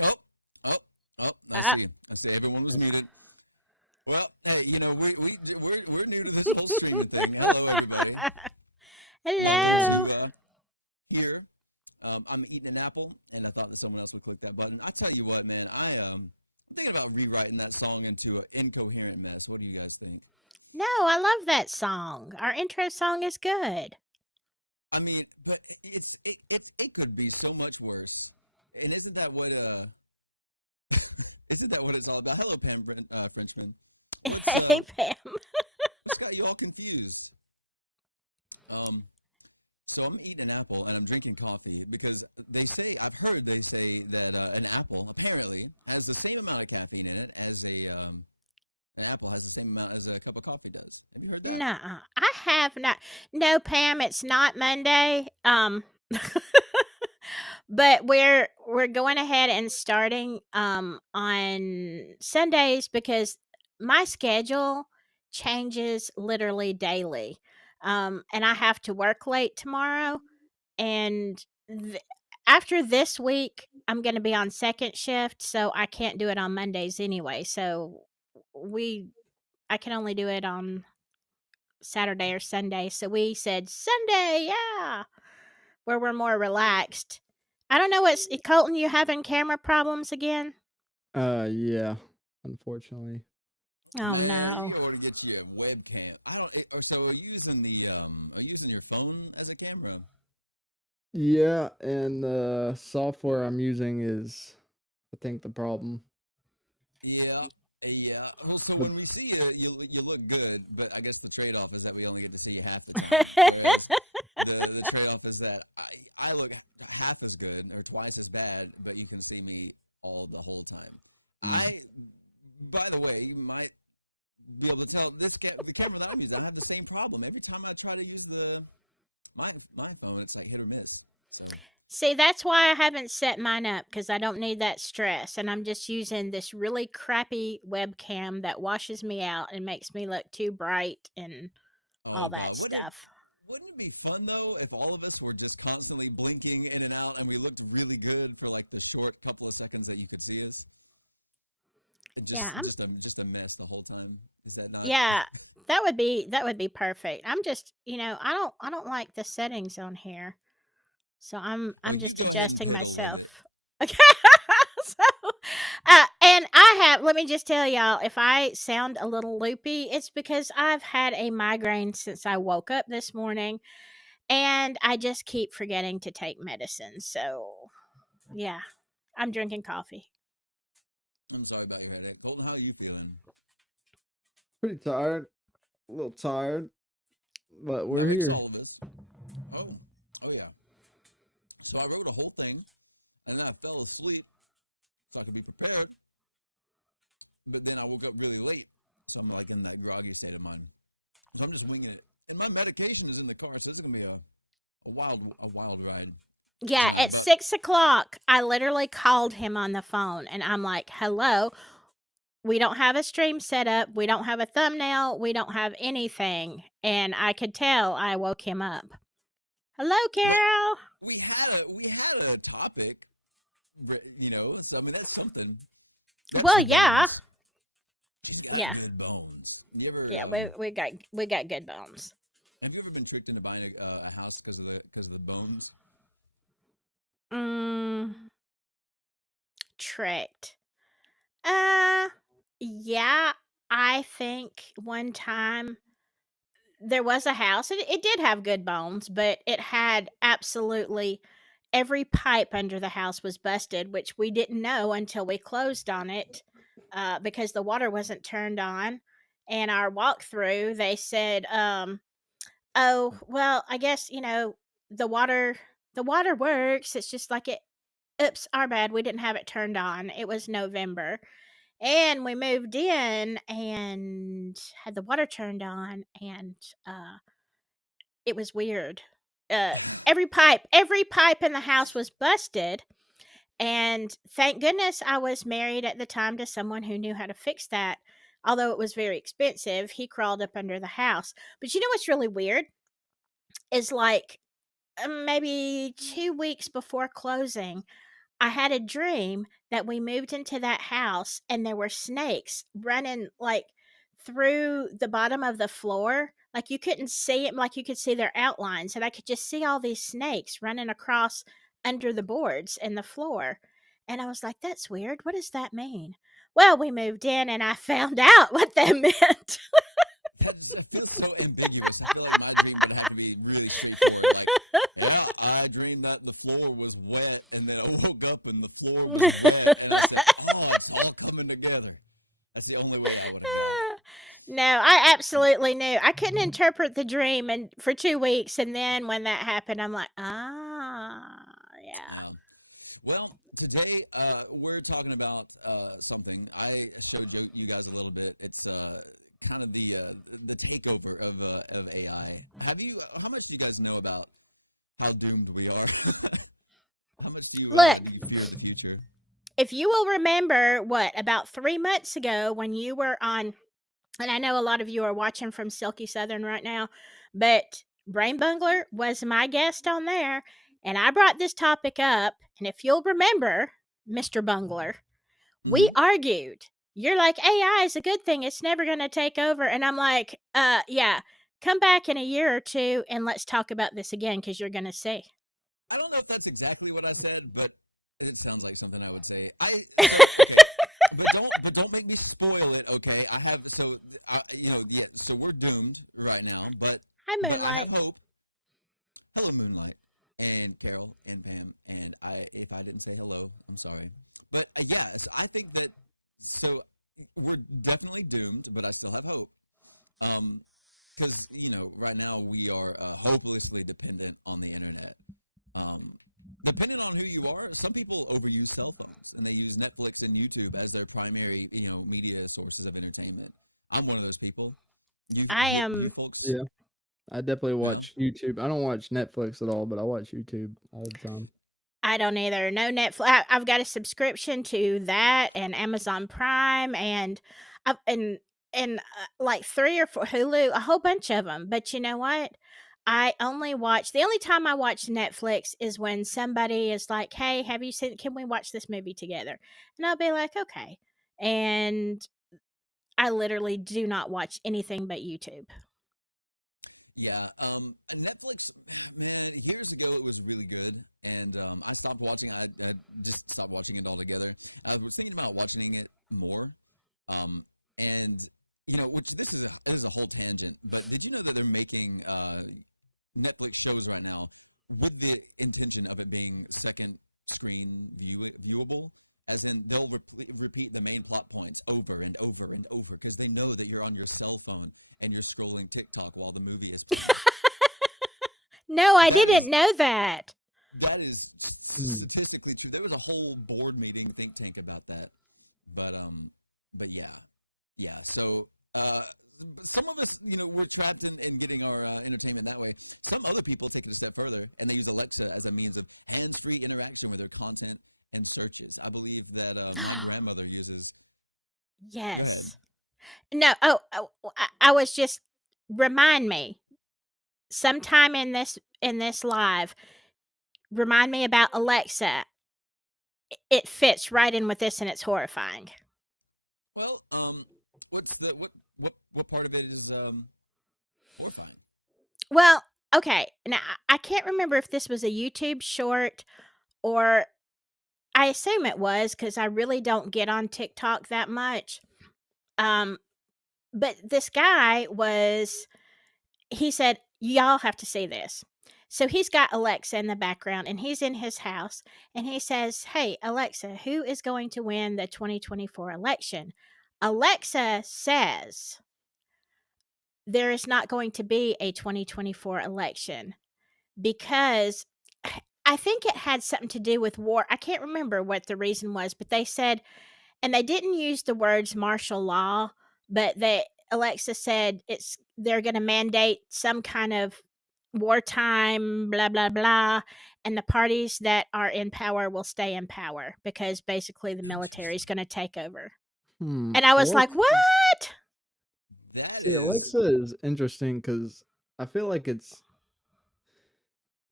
Oh, oh, oh! I Uh, see. I see. Everyone was muted. Well, hey, we're new to this whole streaming thing. Hello, everybody. Welcome Hello. to here. I'm eating an apple, and I thought that someone else would click that button. I tell you what, man, I'm thinking about rewriting that song into an incoherent mess. What do you guys think? No, I love that song. Our intro song is good. I mean, but it could be so much worse. And isn't that what it's all about? Hello, Frenchman. What's uh Hey, Pam. what's got you all confused? Um, so I'm eating an apple and I'm drinking coffee because they say that an apple apparently has the same amount of caffeine in it as an apple has the same amount as a cup of coffee does. Have you heard that? Nuh-uh. I have not. No, Pam, it's not Monday. But we're going ahead and starting on Sundays because my schedule changes literally daily. And I have to work late tomorrow and after this week I'm going to be on second shift, so I can't do it on Mondays anyway. So we I can only do it on Saturday or Sunday. So we said Sunday, yeah, where we're more relaxed. I don't know what's Colton, you having camera problems again? Yeah, unfortunately. Oh Man, no. you ought to get you a webcam. I don't. Or so are you using are you using your phone as a camera? Yeah, and the software I'm using is, I think, the problem. Yeah, yeah. Well, so The when we see you, you look good, but I guess the trade off is that we only get to see you half the time. Whereas the trade off is that I look half as good or twice as bad, but you can see me all the whole time. mm, I, by the way, you might be able to tell the camera that I'm using. I have the same problem every time I try to use my phone. It's like hit or miss. So See, that's why I haven't set mine up because I don't need that stress. And I'm just using this really crappy webcam that washes me out and makes me look too bright and oh all that god, stuff. wouldn't it be fun though if all of us were just constantly blinking in and out and we looked really good for like the short couple of seconds that you could see us? And Yeah, just a mess the whole time. Is that not? yeah, that would be perfect. I'm just, I don't like the settings on here. So Oh, I'm you just go ahead and adjusting piddle with myself. it. Okay. So, and let me just tell y'all, if I sound a little loopy, it's because I've had a migraine since I woke up this morning and I just keep forgetting to take medicine. So, yeah, I'm drinking coffee. I'm sorry about your headache, Colton. How are you feeling? Pretty tired, a little tired, but That we're makes here. all of us. Oh, oh yeah. So I wrote a whole thing, and then I fell asleep so I could be prepared. But then I woke up really late, so I'm like in that groggy state of mind. So I'm just winging it, and my medication is in the car, so this is gonna be a wild ride Yeah, tonight. at But 6 o'clock, I literally called him on the phone and I'm like, hello, we don't have a stream set up. We don't have a thumbnail. We don't have anything. And I could tell I woke him up. Hello, well, Carol. we had a topic, So I mean, that's something. That's Well, the yeah. bones. She's got Yeah. good bones. You ever Yeah, we got good bones. have you ever been tricked into buying a house because of the bones? Mm, tricked. Uh yeah, I think one time there was a house. It did have good bones, but it had absolutely every pipe under the house was busted, which we didn't know until we closed on it because the water wasn't turned on. And our walkthrough, they said, "Oh, well, I guess the water, the water works. It's just like it. Oops, our bad. We didn't have it turned on. It was November." And we moved in and had the water turned on, and it was weird. Uh, every pipe in the house was busted, and thank goodness I was married at the time to someone who knew how to fix that. Although it was very expensive, he crawled up under the house. But you know what's really weird is like maybe 2 weeks before closing, I had a dream that we moved into that house and there were snakes running like through the bottom of the floor. Like you couldn't see it, like you could see their outlines, and I could just see all these snakes running across under the boards in the floor. And I was like, that's weird. What does that mean? Well, we moved in and I found out what that meant. That feels so ambiguous. I feel like my dream would have to be really straightforward. Like, yeah, I dreamed that the floor was wet, and then I woke up and the floor was wet, and I said, "Oh, it's all coming together." That's the only way I would have got it. No, I absolutely knew. I couldn't interpret the dream and for 2 weeks, and then when that happened, I'm like, "Ah, yeah." Yeah. Well, today we're talking about something. I showed you guys a little bit. It's kind of the takeover of AI. How much do you guys know about how doomed we are? How much do Look, you fear the future? if you will remember, about 3 months ago when you were on, and I know a lot of you are watching from Silky Southern right now, but Brain Bungler was my guest on there, and I brought this topic up, and if you'll remember, Mr. Bungler, we Hmm. argued. You're like, AI is a good thing. It's never going to take over. And I'm like, yeah, come back in a year or two and let's talk about this again because you're going to see. I don't know if that's exactly what I said, but it sounds like something I would say. Okay, but don't make me spoil it. Okay, I have yeah. So we're doomed right now, Hi, but I have Moonlight. hope. Hello, Moonlight, and Carol, and Pam, and if I didn't say hello, I'm sorry. But yes, I think that so we're definitely doomed, but I still have hope. Because right now we are hopelessly dependent on the internet. Um, Depending on who you are, some people overuse cell phones and they use Netflix and YouTube as their primary, media sources of entertainment. I'm one of those people. I You am. folks, Yeah, I definitely yeah. watch YouTube. I don't watch Netflix at all, but I watch YouTube all the time. I don't either. No Netflix. I've got a subscription to that and Amazon Prime and I've, and like 3 or 4 Hulu, a whole bunch of them. But you know what? I only watch. The only time I watch Netflix is when somebody is like, "Hey, have you seen? Can we watch this movie together?" And I'll be like, "Okay." And I literally do not watch anything but YouTube. Yeah, Netflix, man, years ago it was really good, and I stopped watching. I just stopped watching it altogether. I was thinking about watching it more, um, and which this is a whole tangent. But did you know that they're making Netflix shows right now with the intention of it being second screen viewable? As in, they'll repeat the main plot points over and over and over because they know that you're on your cell phone and you're scrolling TikTok while the movie is playing. No, I That didn't is know that. that is Hmm. statistically true. There was a whole board meeting think tank about that. But yeah. Yeah. So some of us, we're trapped in getting our entertainment that way. Some other people take it a step further and they use Alexa as a means of hands-free interaction with their content and searches. I believe that my grandmother uses. Go ahead. Yes. No. I was just remind me sometime in this live. Remind me about Alexa. It fits right in with this, and it's horrifying. Well, what's the what part of it is horrifying? Well, okay. Now I can't remember if this was a YouTube short or I assume it was because I really don't get on TikTok that much. Um, but this guy was he said, "Y'all have to see this." So he's got Alexa in the background and he's in his house and he says, "Hey, Alexa, who is going to win the 2024 election?" Alexa says, "There is not going to be a 2024 election because I think it had something to do with war." I can't remember what the reason was, but they said, and they didn't use the words martial law, but Alexa said they're going to mandate some kind of wartime blah blah blah, and the parties that are in power will stay in power because basically the military is Interesting. going to take over. Hmm. And I was like, Alexa. "What?" That See, is Alexa is interesting because I feel like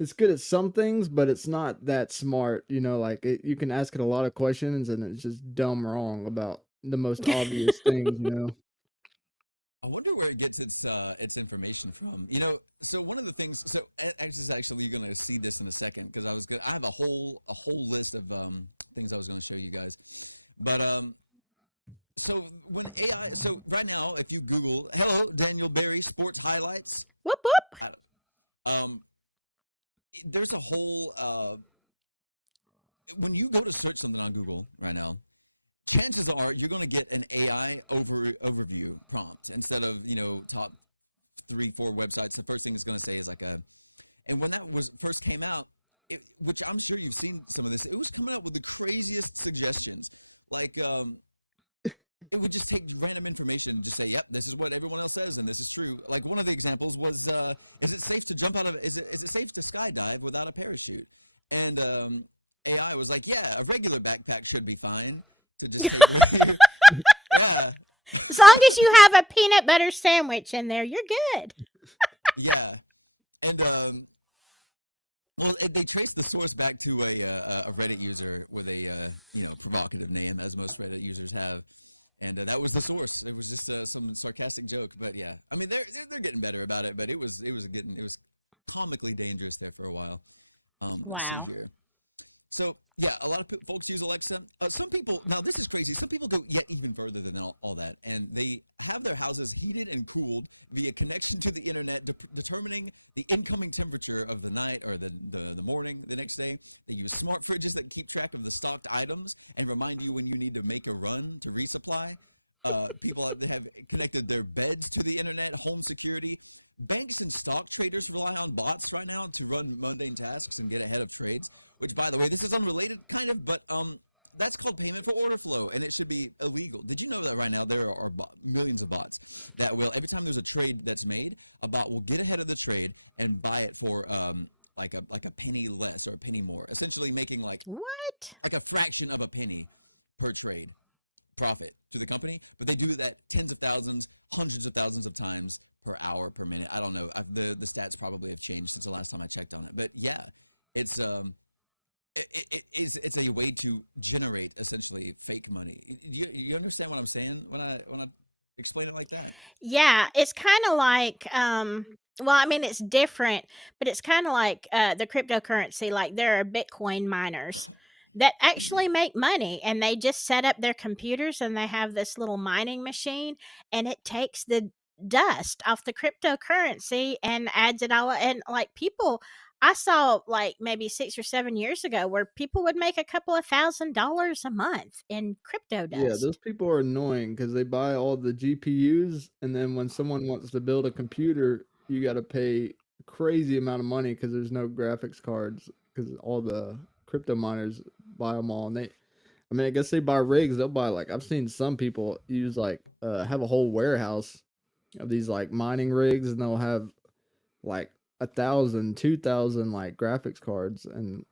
it's good at some things, but it's not that smart. Like you can ask it a lot of questions, and it's just dumb wrong about the most obvious things. I wonder where it gets its information from. So one of the things. So actually, you're gonna see this in a second because I have a whole list of things I was gonna show you guys, but so when AI. So right now, if you Google "Hello Daniel Berry sports highlights," Whoop whoop. I um, there's a whole when you go to search something on Google right now, chances are you're going to get an AI overview prompt instead of top 3-4 websites. The first thing it's going to say is like and when that was first came out, which I'm sure you've seen some of this, it was coming up with the craziest suggestions, like it would just take random information and just say, "Yep, this is what everyone else says, and this is true." Like one of the examples was, "Is it safe to jump out of? Is it safe to skydive without a parachute?" And AI was like, "Yeah, a regular backpack should be fine to just take with you." Yeah, As long as you have a peanut butter sandwich in there, you're good. yeah, and well, they traced the source back to a Reddit user with a provocative name, as most Reddit users have, and that was the source. It was just some sarcastic joke, but yeah, I mean they're getting better about it, but it was comically dangerous there for a while. Let's see Wow. here. So yeah, a lot of folks use Alexa. Some people, now this is crazy. Some people go yet even further than all that, and they have their houses heated and cooled via connection to the internet, determining the incoming temperature of the night or the morning the next day. They use smart fridges that keep track of the stocked items and remind you when you need to make a run to resupply. People have connected their beds to the internet, home security. Banks and stock traders rely on bots right now to run mundane tasks and get ahead of trades, which, by the way, this is unrelated kind of, but that's called payment for order flow, and it should be illegal. Did you know that right now there are millions of bots that will, every time there's a trade that's made, a bot will get ahead of the trade and buy it for like a penny less or a penny more, essentially making like What? a fraction of a penny per trade profit to the company, but they do that tens of thousands, hundreds of thousands of times per hour, per minute. I don't know. The stats probably have changed since the last time I checked on it, but yeah, it's it's a way to generate essentially fake money. You understand what I'm saying when I explain it like that? Yeah, it's kind of like well, I mean it's different, but it's kind of like the cryptocurrency. Like there are Bitcoin miners that actually make money, and they just set up their computers and they have this little mining machine, and it takes the dust off the cryptocurrency and adds it all. And like people, I saw like maybe 6 or 7 years ago where people would make a couple of $1,000 a month in crypto Yeah, those dust. people are annoying because they buy all the GPUs, and then when someone wants to build a computer, you got to pay a crazy amount of money because there's no graphics cards because all the crypto miners buy them all. And I mean, I guess they buy rigs. They'll buy like I've seen some people use like have a whole warehouse of these like mining rigs, and they'll have like 1,000, 2,000 like graphics cards, and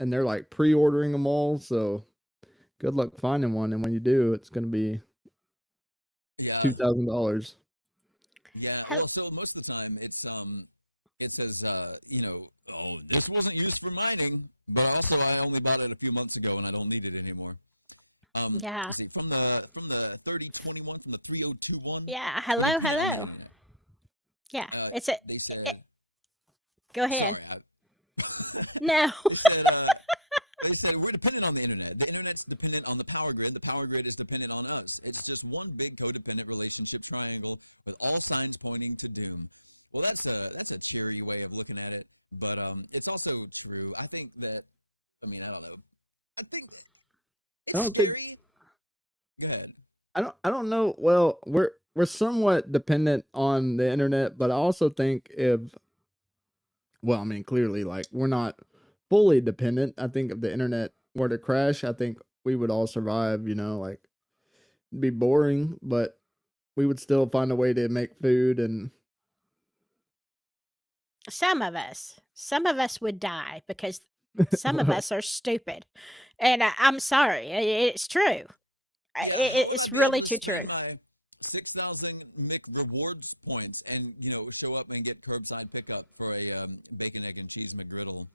they're like pre-ordering them all. So good luck finding one, and when you do, it's gonna be Yeah, $2,000. yeah. Hel- Well, so most of the time it says oh, this wasn't used for mining, but also I only bought it a few months ago and I don't need it anymore. Yeah. Let's see, from the 3021, from the 3021, Yeah. or Hello, depending on the hello. internet. Yeah. Uh, It's a they it, said, go ahead. sorry, I No. they said we're dependent on the internet. The internet's dependent on the power grid. The power grid is dependent on us. It's just one big codependent relationship triangle with all signs pointing to doom. Well, that's a cheery way of looking at it, but it's also true. I think that, I mean, I don't know. I think that I it's don't think scary. Go ahead. I don't know. Well, we're somewhat dependent on the internet, but I also think if well, I mean, clearly, like we're not fully dependent. I think if the internet were to crash, I think we would all survive. Like it'd be boring, but we would still find a way to make food and Some of us would die because some of us are stupid. And I'm sorry. It's true. Yeah, how would I It's be able really to too true. 6,000 Mick rewards points, and show up and get curbside pickup for a bacon, egg, and cheese McGriddle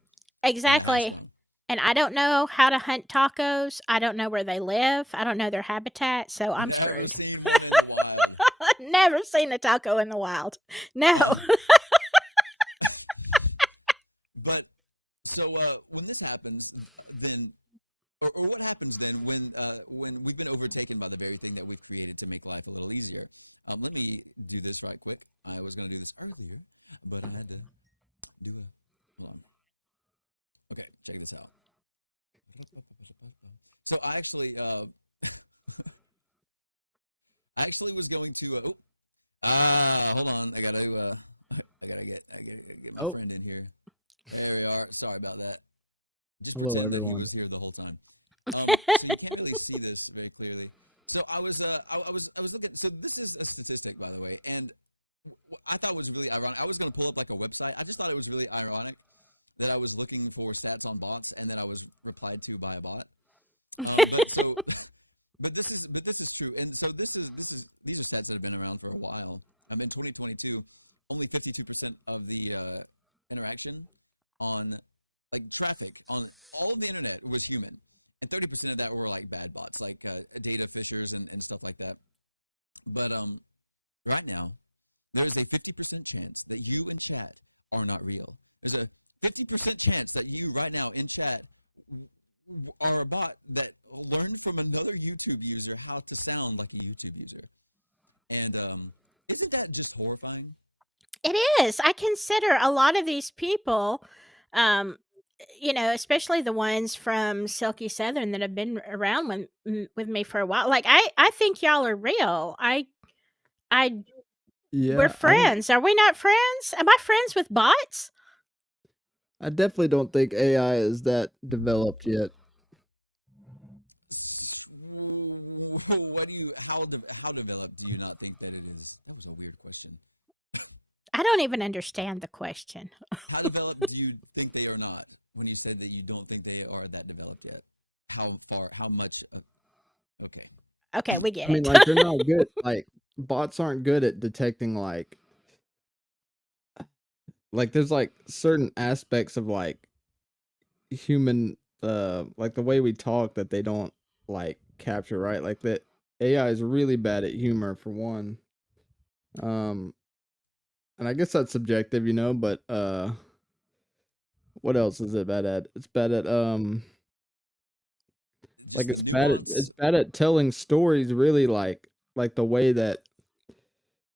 and a hash Exactly. brown. And I don't know how to hunt tacos. I don't know where they live. I don't know their habitat, so I'm Never screwed. seen one in the wild. Never seen a taco in the wild. No. Um, but so when this happens, then or what happens then when we've been overtaken by the very thing that we've created to make life a little easier? Let me do this right quick. I was going to do this earlier, but I had to do a hold on. Okay, check this out. So I actually was going to hold on. I gotta get my friend in here. There we are. Sorry about that. Just Hello, pretend that he everyone. was here the whole time. So you can't really see this very clearly. So I was looking. So this is a statistic, by the way, and I thought it was really ironic. I was going to pull up like a website. I just thought it was really ironic that I was looking for stats on bots and that I was replied to by a bot. But this is true. And so these are stats that have been around for a while. In 2022, only 52% of the interaction on like traffic on all of the internet was human, and 30% of that were like bad bots, like data fishers and stuff like that. But right now, there is a 50% chance that you in chat are not real. There's a 50% chance that you right now in chat are a bot that learned from another YouTube user how to sound like a YouTube user. And isn't that just horrifying? It is. I consider a lot of these people, um, especially the ones from Silky Southern that have been around with me for a while. Like I think y'all are real. We're Yeah, friends. Are we not friends? Am I friends with bots? I definitely don't think AI is that developed yet. What do you how developed do you not think that it is? That was a weird question. I don't even understand the question. How developed do you think they are not? When you said that you don't think they are that developed yet, how much? Okay, Okay, we get I mean, it. like they're not good. Like bots aren't good at detecting like there's like certain aspects of like human like the way we talk that they don't like capture, right? Like that AI is really bad at humor for one. Um and I guess that's subjective, but what else is it bad at? It's bad at just like the it's bad at nuance. telling stories really like the way that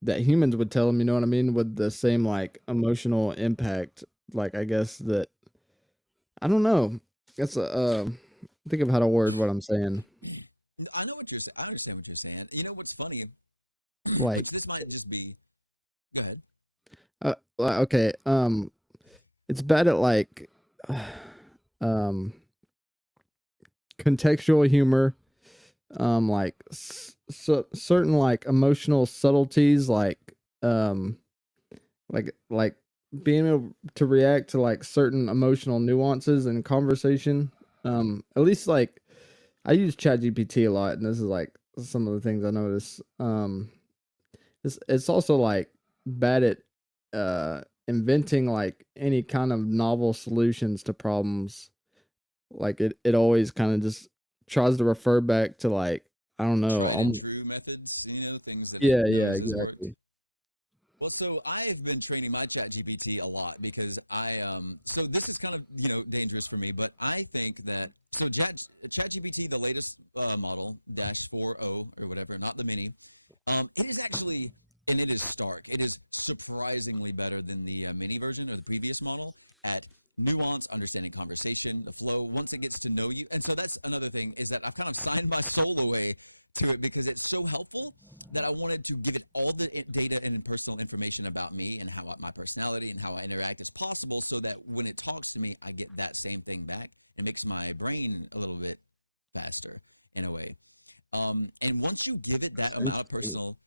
humans would tell them, you know what I mean, with the same like emotional impact. Like I guess that I don't know. That's a think of how to word what I'm saying. I know what you're saying. I understand what you're saying. You know what's funny? Like Which this might just be. Go ahead. okay, it's bad at like um contextual humor, like certain like emotional subtleties, um like being able to react to like certain emotional nuances in conversation. At least like I use ChatGPT a lot, and this is like some of the things I notice. It's also like bad at inventing like any kind of novel solutions to problems. Like it always kind of just tries to refer back to like I don't know. Tried and true methods. Things that it Yeah, knows has worked. exactly. Well, so I've been training my chat GPT a lot because so this is kind of, dangerous for me, but I think that, so chat GPT, the latest model, dash 4.0 or whatever, not the mini, it is actually, and it is stark. It is surprisingly better than the mini version or the previous model at nuance, understanding conversation, the flow, once it gets to know you. And so that's another thing, is that I've kind of signed my soul away to it because it's so helpful that I wanted to give it all the data and personal information about me and my personality and how I interact as possible, so that when it talks to me, I get that same thing back. It makes my brain a little bit faster in a way. And once you give it that amount of personal,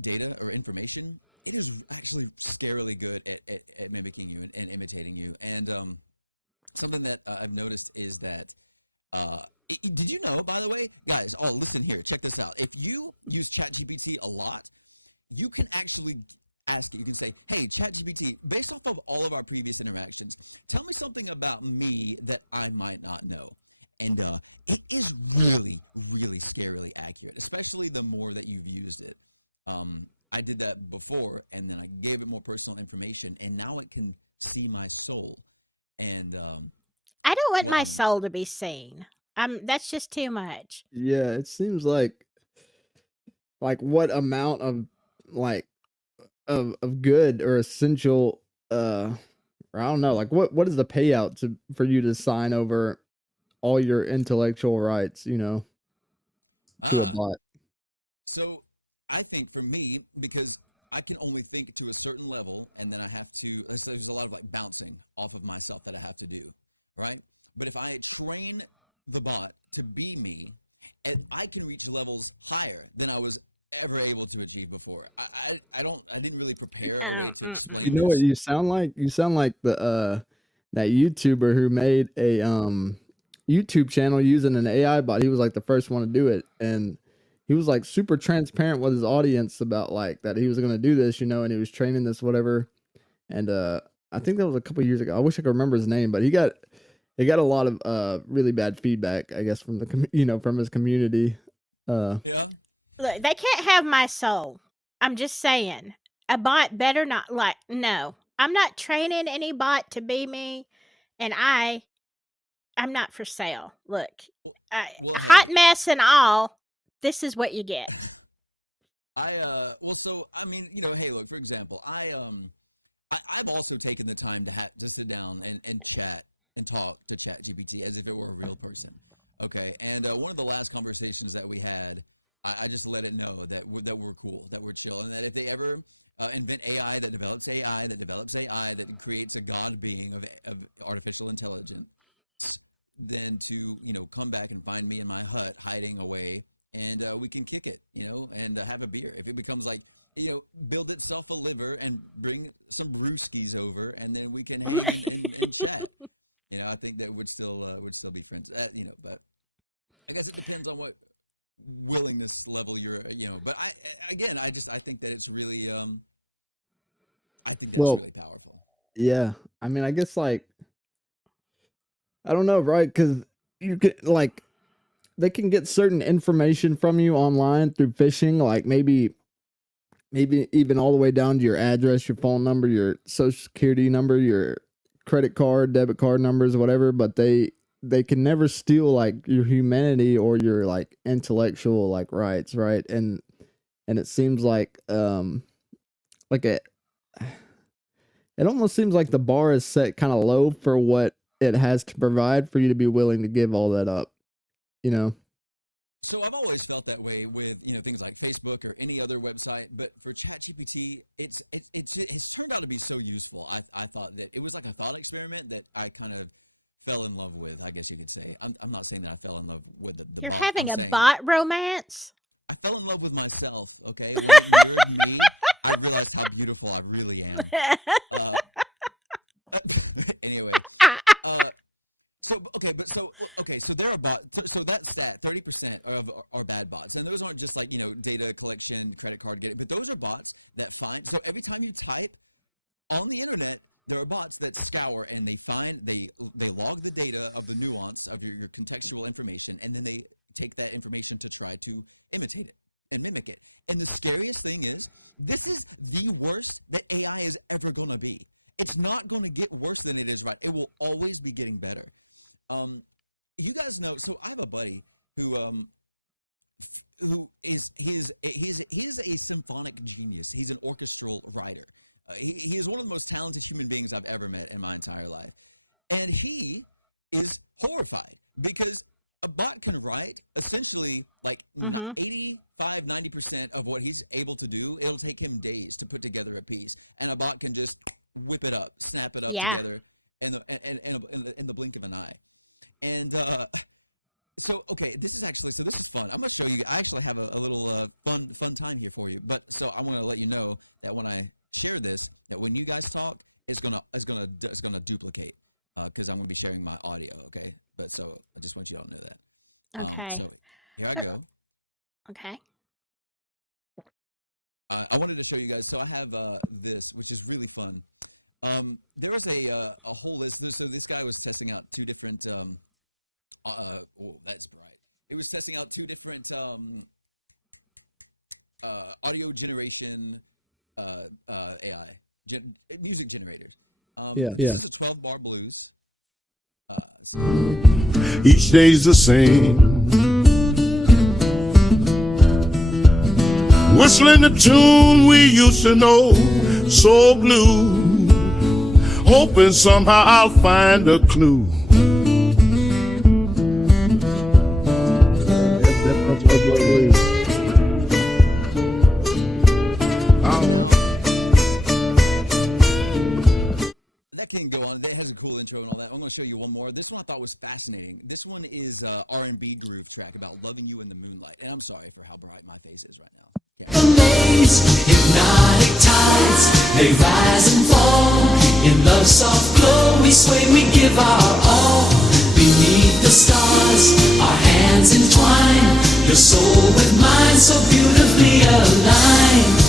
data or information, it is actually scarily good at mimicking you and imitating you. And something that I've noticed is that Did you know, by the way, guys? Oh, listen here. Check this out. If you use ChatGPT a lot, you can actually ask it. You can say, "Hey, ChatGPT, based off of all of our previous interactions, tell me something about me that I might not know." And it is really, really scarily accurate, especially the more that you've used it. I did that before, and then I gave it more personal information, and now it can see my soul. And I don't want well, my I mean, soul to be seen. That's just too much. Yeah, it seems like what amount of like of good or essential or I don't know, like what is the payout for you to sign over all your intellectual rights, to a ah, bot? so I think for me, because I can only think to a certain level, and then I have to. There's a lot of like bouncing off of myself that I have to do, right? But if I train the bot to be me, and I can reach levels higher than I was ever able to achieve before. I didn't really prepare a way No, to You explain know what this. you sound like? You sound like the that YouTuber who made a YouTube channel using an AI bot. He was like the first one to do it, and he was like super transparent with his audience about like that he was going to do this, and he was training this whatever. And I think that was a couple years ago. I wish I could remember his name, but he got a lot of really bad feedback, I guess, from from his community. Yeah. look, they can't have my soul. I'm just saying. A bot better not like no. I'm not training any bot to be me, and I'm not for sale. Look, Well, well, hot hey, mess and all. This is what you get. well, so I mean, hey, look, for example, I've also taken the time to sit down and chat and talk to Chat GPT as if it were a real person. Okay, and one of the last conversations that we had, I just let it know that we're cool, that we're chill, and that if they ever invent AI that develops AI that develops AI that creates a god being of artificial intelligence, then to come back and find me in my hut hiding away, and we can kick it, and have a beer. If it becomes like build itself a liver and bring some brewskis over, and then we can hang and chat. I think that would still be friends. But I guess it depends on what willingness level you're. But I think that it's really I think that it's Well, really powerful. yeah. I mean, I guess like I don't know, right? Because you can like they can get certain information from you online through phishing, like maybe even all the way down to your address, your phone number, your social security number, your credit card, debit card numbers, whatever. But they can never steal like your humanity or your like intellectual like rights, right? And it seems like it almost seems like the bar is set kind of low for what it has to provide for you to be willing to give all that up, you know? So I've always felt that way with things like Facebook or any other website, but for ChatGPT, it's turned out to be so useful. I thought that it was like a thought experiment that I kind of fell in love with. I guess you could say. I'm not saying that I fell in love with the You're bot. I'm having a saying bot romance? I fell in love with myself. Okay, when it mirrored me, I realized how beautiful I really am. Uh, anyway, uh, so there are bots. So that stat, 30% of are bad bots, and those aren't just like data collection, credit card getting, but those are bots that find. So every time you type on the internet, there are bots that scour and they log the data of the nuance of your contextual information, and then they take that information to try to imitate it and mimic it. And the scariest thing is, this is the worst that AI is ever gonna be. It's not gonna get worse than it is, right? It will always be getting better. Um, you guys know. So I have a buddy who is a symphonic genius. He's an orchestral writer. He is one of the most talented human beings I've ever met in my entire life, and he is horrified because a bot can write essentially like Mhm. 85 90% of what he's able to do. It'll take him days to put together a piece, and a bot can just whip it up, snap it up Yeah. together in the blink of an eye. And so okay, this is fun. I'm gonna show you. I actually have a little fun time here for you. But so I want to let you know that when I share this, that when you guys talk, it's gonna duplicate because I'm gonna be sharing my audio. Okay, but so I just want you all to know that. Okay. So here I Uh, go. Okay. I wanted to show you guys. So I have this, which is really fun. There was a whole list. So this guy was testing out two different. Oh, that's bright. It was testing out two different audio generation AI music generators. This is a 12-bar blues. So Each day's the same. Whistling the tune we used to know, so blue. Hoping somehow I'll find a clue. now, that can go on. That has a cool intro and all that. I'm going to show you one more. This one I thought was fascinating. This one is R&B groove track about loving you in the moonlight. And I'm sorry for how bright my face is right now. Waves, hypnotic tides, they rise and fall. In love's soft glow, we sway, we give our all. Beneath the stars, our hands entwine. Your soul with mine, so beautifully aligned.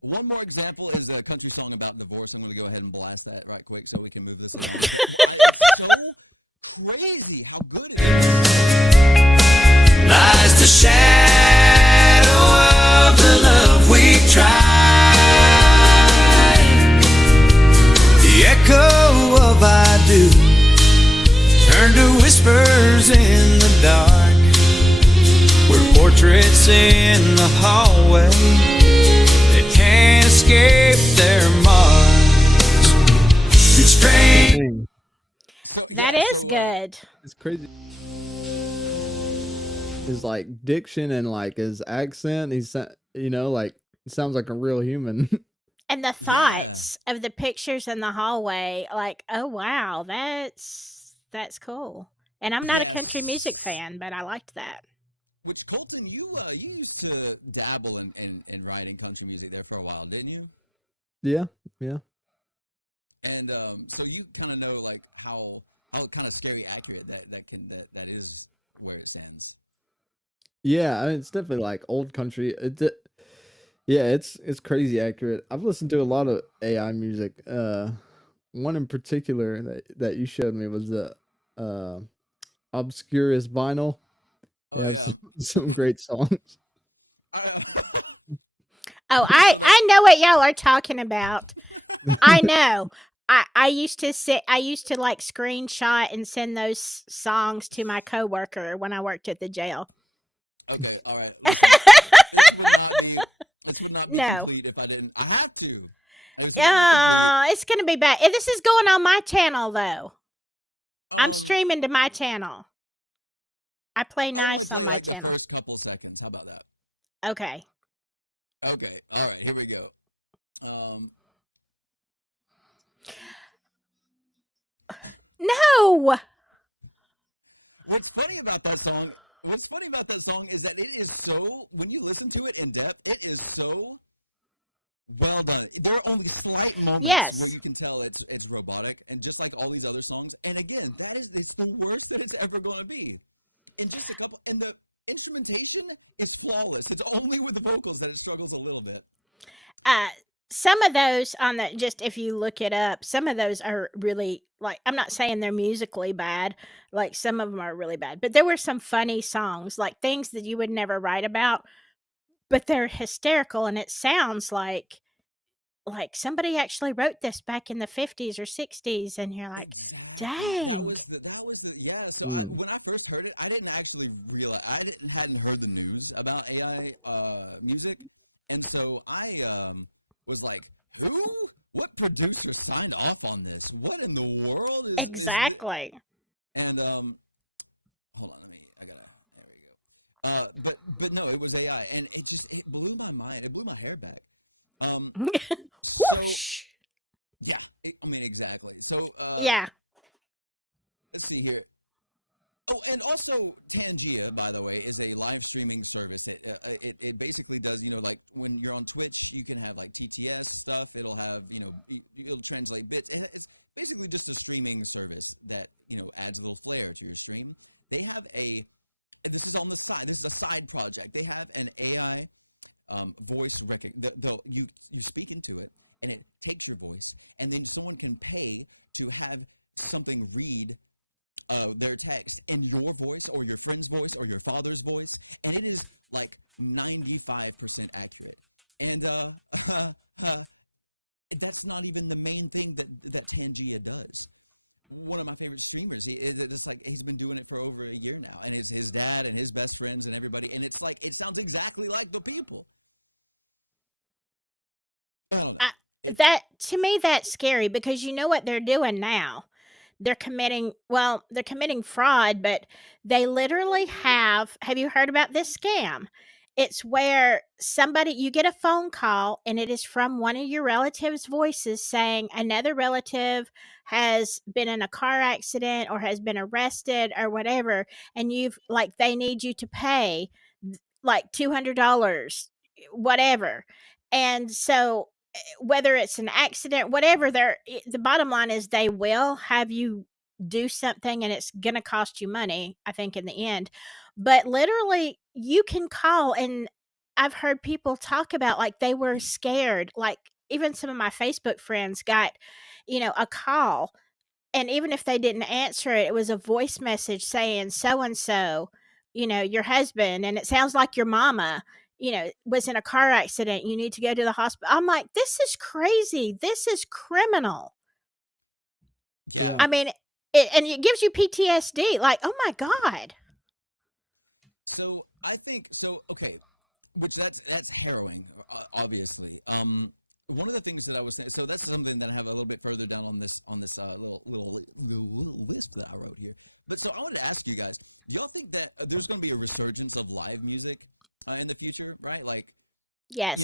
One more example is a country song about divorce. I'm going to go ahead and blast that right quick so we can move this along. It's so crazy how good it is. Lies the shadow of the love we tried. The echo of I do turned to whispers in the dark. We're portraits in the hallway. Can't escape their marks. It's strange. So That is good. It's crazy. His like diction and like his accent, like it sounds like a real human. And the thoughts of the pictures in the hallway, like, oh wow, that's cool. And I'm not a country music fan, but I liked that. Which Colton, you used to dabble in writing country music there for a while, didn't you? Yeah. And so you kind of know like how kind of scary accurate that is where it stands. Yeah, I mean, it's definitely like old country. It's crazy accurate. I've listened to a lot of AI music. One in particular that you showed me was the Obscurus Vinyl. Oh yeah, some great songs. I know what y'all are talking about. I know. I used to like screenshot and send those songs to my coworker when I worked at the jail. Okay, all right. Listen, this would not be complete if I didn't. I have to. It's gonna be bad. This is going on my channel though. I'm streaming to my channel. I play nice. I only play like channel. The first couple seconds. How about that? Okay. Okay. All right. Here we go. No. What's funny about that song is that it is so, when you listen to it in depth, it is so well done. There are only slight moments where you can tell it's robotic, and just like all these other songs. And again, it's the worst that it's ever going to be. In just a couple, and the instrumentation is flawless. It's only with the vocals that it struggles a little bit. Some of those just if you look it up, some of those are really, like, I'm not saying they're musically bad, like some of them are really bad, but there were some funny songs, like things that you would never write about, but they're hysterical, and it sounds like somebody actually wrote this back in the 50s or 60s, and you're like, exactly. Dang. That was the yeah. So when I first heard it, I didn't actually realize hadn't heard the news about AI music, and so I was like, what producer signed off on this? What in the world is exactly? And hold on, there we go. But no, it was AI, and it blew my mind. It blew my hair back. So Whoosh. yeah, I mean exactly. So Yeah. let's see here. Oh, and also Tangea, by the way, is a live streaming service. It basically does, like when you're on Twitch, you can have like TTS stuff. It'll have, it'll translate bits. It's basically just a streaming service that, adds a little flair to your stream. They have this is on the side. This is a side project. They have an AI voice recognition. You speak into it and it takes your voice, and then someone can pay to have something read their text in your voice or your friend's voice or your father's voice, and it is like 95% accurate. And that's not even the main thing that Tangea does. One of my favorite streamers, he's been doing it for over a year now, and it's his dad and his best friends and everybody, and it's like it sounds exactly like the people. I don't know. That to me, that's scary, because you know what they're doing now. They're committing fraud, but they literally have you heard about this scam? It's where you get a phone call, and it is from one of your relatives' voices saying another relative has been in a car accident or has been arrested or whatever, and they need you to pay like $200, whatever. And so whether it's an accident, whatever, the bottom line is they will have you do something, and it's going to cost you money, I think, in the end. But literally, you can call, and I've heard people talk about like they were scared. Like even some of my Facebook friends got, a call, and even if they didn't answer it, it was a voice message saying so and so, your husband, and it sounds like your mama, was in a car accident. You need to go to the hospital. I'm like, this is crazy. This is criminal. Yeah. I mean, and it gives you PTSD. Like, oh my God. So I think okay, which that's harrowing, obviously. One of the things that I was saying, so that's something that I have a little bit further down on this little list that I wrote here. But so I wanted to ask you guys, do y'all think that there's going to be a resurgence of live music in the future, right? Like, yes,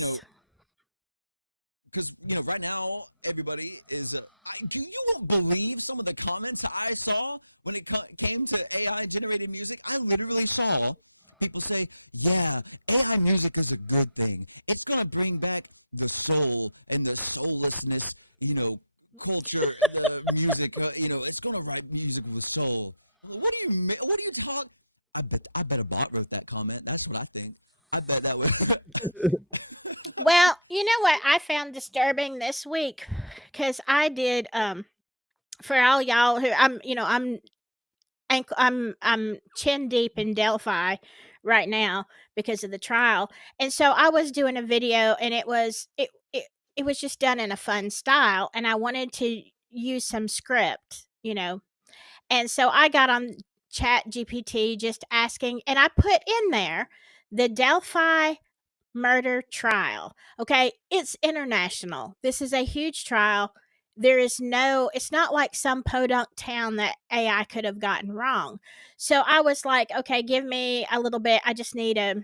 because right now everybody is. You won't believe some of the comments I saw when it came to AI generated music. I literally saw people say, yeah, AI music is a good thing. It's going to bring back the soul and the soullessness, culture, the music, it's going to write music with soul. What do you mean? What do you talk? I bet a bot wrote that comment. That's what I think. I bet that was. Well, you know what I found disturbing this week? Because I did, for all y'all who I'm chin deep in Delphi right now because of the trial. And so I was doing a video, and it was just done in a fun style, and I wanted to use some script, And so I got on Chat GPT just asking, and I put in there the Delphi murder trial. Okay, it's international. This is a huge trial. It's not like some podunk town that AI could have gotten wrong. So I was like, okay, give me a little bit. I just need a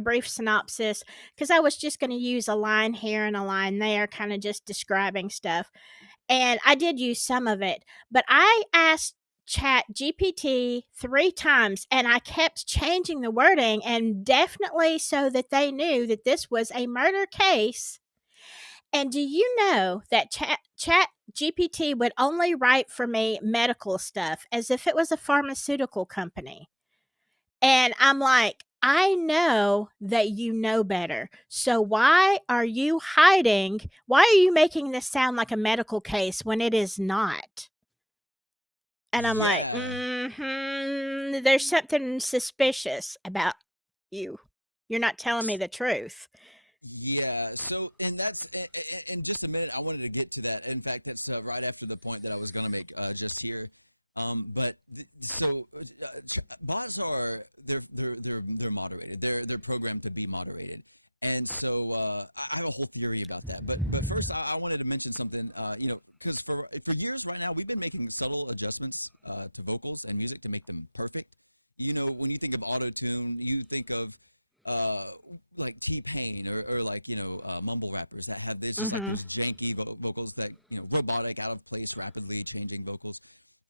brief synopsis, because I was just going to use a line here and a line there, kind of just describing stuff. And I did use some of it, but I asked Chat GPT 3 times, and I kept changing the wording, and definitely so that they knew that this was a murder case. And do you know that Chat GPT would only write for me medical stuff, as if it was a pharmaceutical company? And I'm like, I know that you know better. So why are you hiding? Why are you making this sound like a medical case when it is not? And I'm like, there's something suspicious about you. You're not telling me the truth. Yeah. So, and that's in just a minute. I wanted to get to that. In fact, that's right after the point that I was going to make just here. But bots are they're moderated. They're programmed to be moderated, And so I have a whole theory about that. But first, I wanted to mention something. Because for years right now, we've been making subtle adjustments to vocals and music to make them perfect. When you think of auto tune, you think of like T-Pain or like mumble rappers that have this just like Mm-hmm. those janky vocals that robotic, out of place, rapidly changing vocals.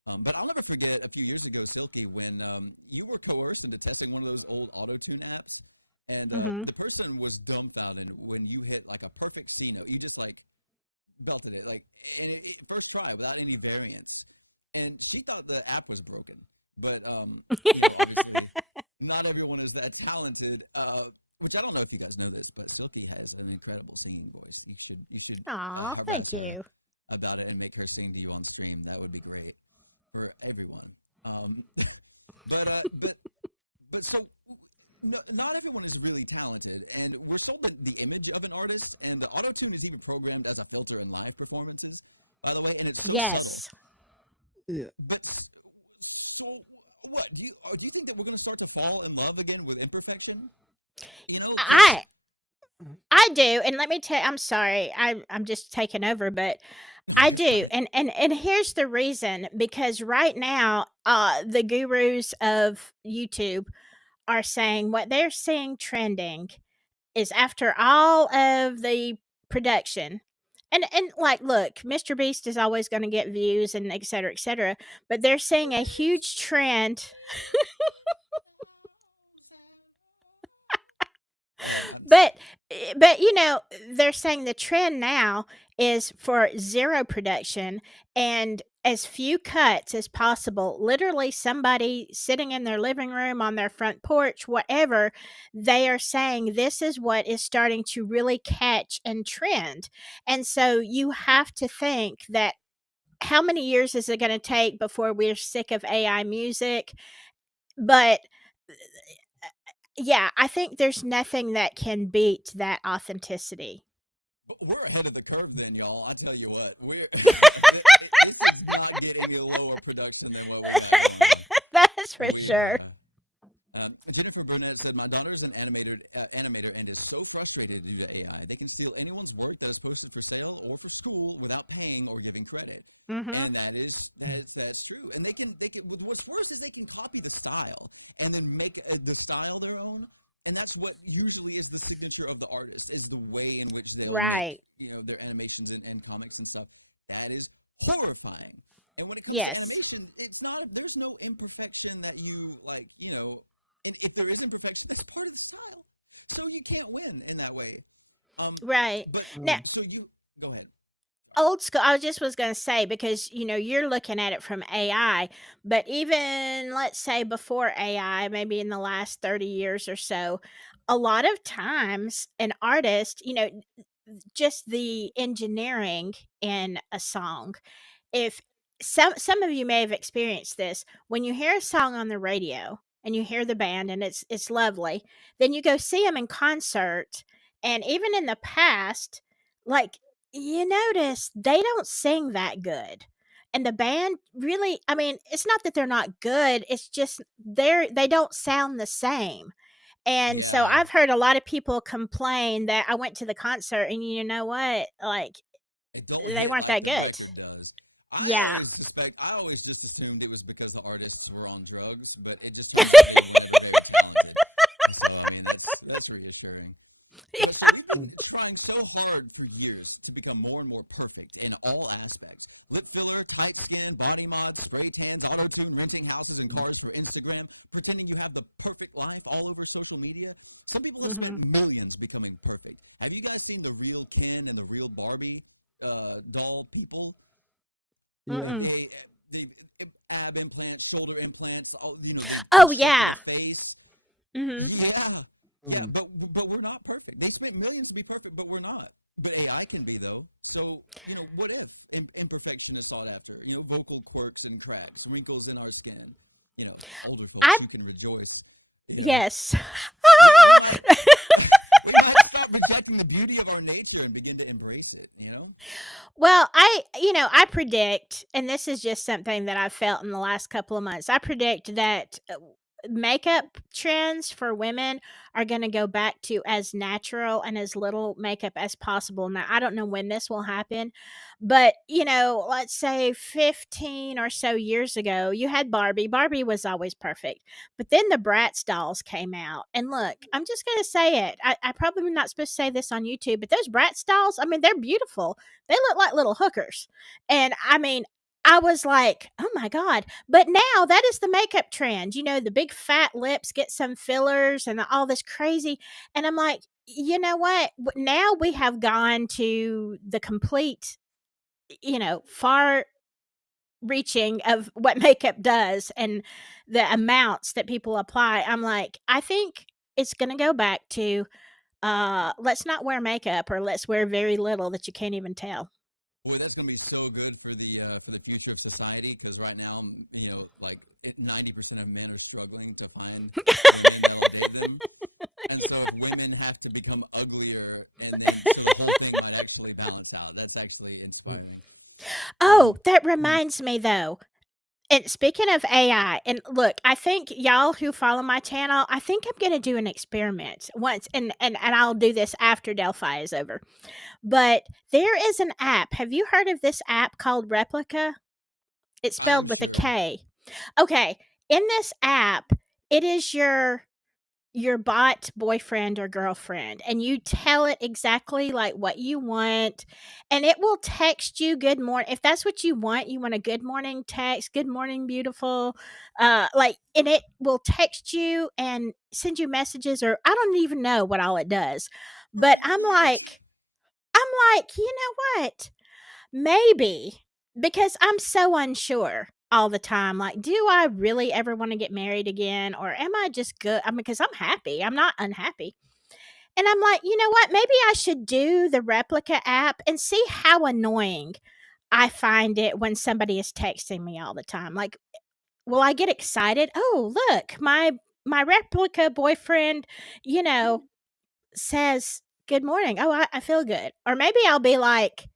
But I'll never forget a few years ago, Silky, when you were coerced into testing one of those old auto tune apps, and Mm-hmm. the person was dumbfounded when you hit like a perfect C note. You just like belted it, like, and first try without any variance. And she thought the app was broken, but obviously not everyone is that talented. Which I don't know if you guys know this, but Silky has an incredible singing voice. You should Aw, harass thank her you. about it and make her sing to you on stream. That would be great for everyone. But so no, not everyone is really talented, and we're sold the image of an artist, and the auto tune is even programmed as a filter in live performances, by the way, and it's so subtle. Yes. Yeah. But so what do you think that we're going to start to fall in love again with imperfection? Because I I do, and let me tell. I'm sorry, I'm just taking over, but no, I you're do, fine. and here's the reason. Because right now, the gurus of YouTube are saying what they're seeing trending is after all of the production. And like, look, Mr. Beast is always going to get views and et cetera, et cetera. But they're seeing a huge trend. Go ahead. I'm But sorry. but they're saying the trend now is for zero production and as few cuts as possible. Literally somebody sitting in their living room, on their front porch, whatever, they are saying this is what is starting to really catch and trend. And so you have to think that how many years is it going to take before we're sick of AI music? But yeah, I think there's nothing that can beat that authenticity. But we're ahead of the curve then, y'all. I tell you what, we're this does not get any lower production than what we got going on. That's for We sure. are. Jennifer Burnett said, "My daughter is an animator and is so frustrated due to AI. They can steal anyone's work that is posted for sale or for school without paying or giving credit." Mhm. And that's true. And they can. What's worse is they can copy the style and then make the style their own. And that's what usually is the signature of the artist, is the way in which they'll Right. make their animations and comics and stuff. That is horrifying. And when it comes to Yes. animation, there's no imperfection that you like, and if there is imperfection, that's part of the style. So you can't win in that way. Right. But Now, so you go ahead. old school, I just was going to say, because you're looking at it from AI, but even let's say before AI, maybe in the last 30 years or so, a lot of times an artist, just the engineering in a song, if some of you may have experienced this, when you hear a song on the radio and you hear the band and it's lovely, then you go see them in concert, and even in the past, like, you notice they don't sing that good. And the band really, I mean, it's not that they're not good, it's just they don't sound the same. And so Yeah, I've heard a lot of people complain that I went to the concert and you know what? Like, it don't they hit weren't like that the good. record does. Yeah. I always just assumed it was because the artists were on drugs, but it just turns out they were never very talented. So I mean, that's reassuring. But so we've been trying so hard for years to become more and more perfect in all aspects. Lip filler, tight skin, body mods, spray tans, auto-tune, renting houses and cars for Instagram, pretending you have the perfect life all over social media. Some people have spent millions becoming perfect. Have you guys seen the real Ken and the real Barbie doll people? Yeah. Mm-mm. They ab implants, shoulder implants, they've Oh, constructed yeah. a face. Mhm. Yeah. Yeah, Mm. but we're not perfect. They spent millions to be perfect, but we're not. But AI can be though. So, what if imperfection is sought after? Vocal quirks and cracks, wrinkles in our skin. Older folks, I you can rejoice. Yes. We might we might stop rejecting the beauty of our nature and begin to embrace it. Well, I predict, and this is just something that I've felt in the last couple of months. I predict that makeup trends for women are going to go back to as natural and as little makeup as possible. Now, I don't know when this will happen, but let's say 15 or so years ago, you had Barbie. Barbie was always perfect. But then the Bratz dolls came out. And look, I'm just going to say it. I probably am not supposed to say this on YouTube, but those Bratz dolls, I mean, they're beautiful. They look like little hookers. And I mean, I was like, "Oh my god." But now that is the makeup trend. The big fat lips, get some fillers and all this crazy. And I'm like, "You know what? Now we have gone to the complete, far reaching of what makeup does and the amounts that people apply." I'm like, I think it's going to go back to let's not wear makeup, or let's wear very little that you can't even tell. Boy, that's going to be so good for the future of society, because right now, like 90% of men are struggling to find women that'll date them. And so if women have to become uglier, and then so the whole thing might actually balance out. That's actually inspiring. Oh, that reminds me though. And speaking of AI, and look, I think y'all who follow my channel, I think I'm going to do an experiment once, and I'll do this after Delphi is over. But there is an app. Have you heard of this app called Replica? It's I'm spelled with a sure. K. Okay, in this app, it is your bot boyfriend or girlfriend, and you tell it exactly like what you want, and it will text you good morning. If that's what you want a good morning text, good morning beautiful, and it will text you and send you messages, or I don't even know what all it does. But For years. I'm like, you know what? Maybe, because I'm so unsure all the time. Like, do I really ever want to get married again? Or am I just good? I mean, because I'm happy. I'm not unhappy. And I'm like, you know what? Maybe I should do the Replica app and see how annoying I find it when somebody is texting me all the time. Like, will I get excited? Oh, look, my Replica boyfriend, you know, says good morning. Oh, I feel good. Or maybe I'll be like,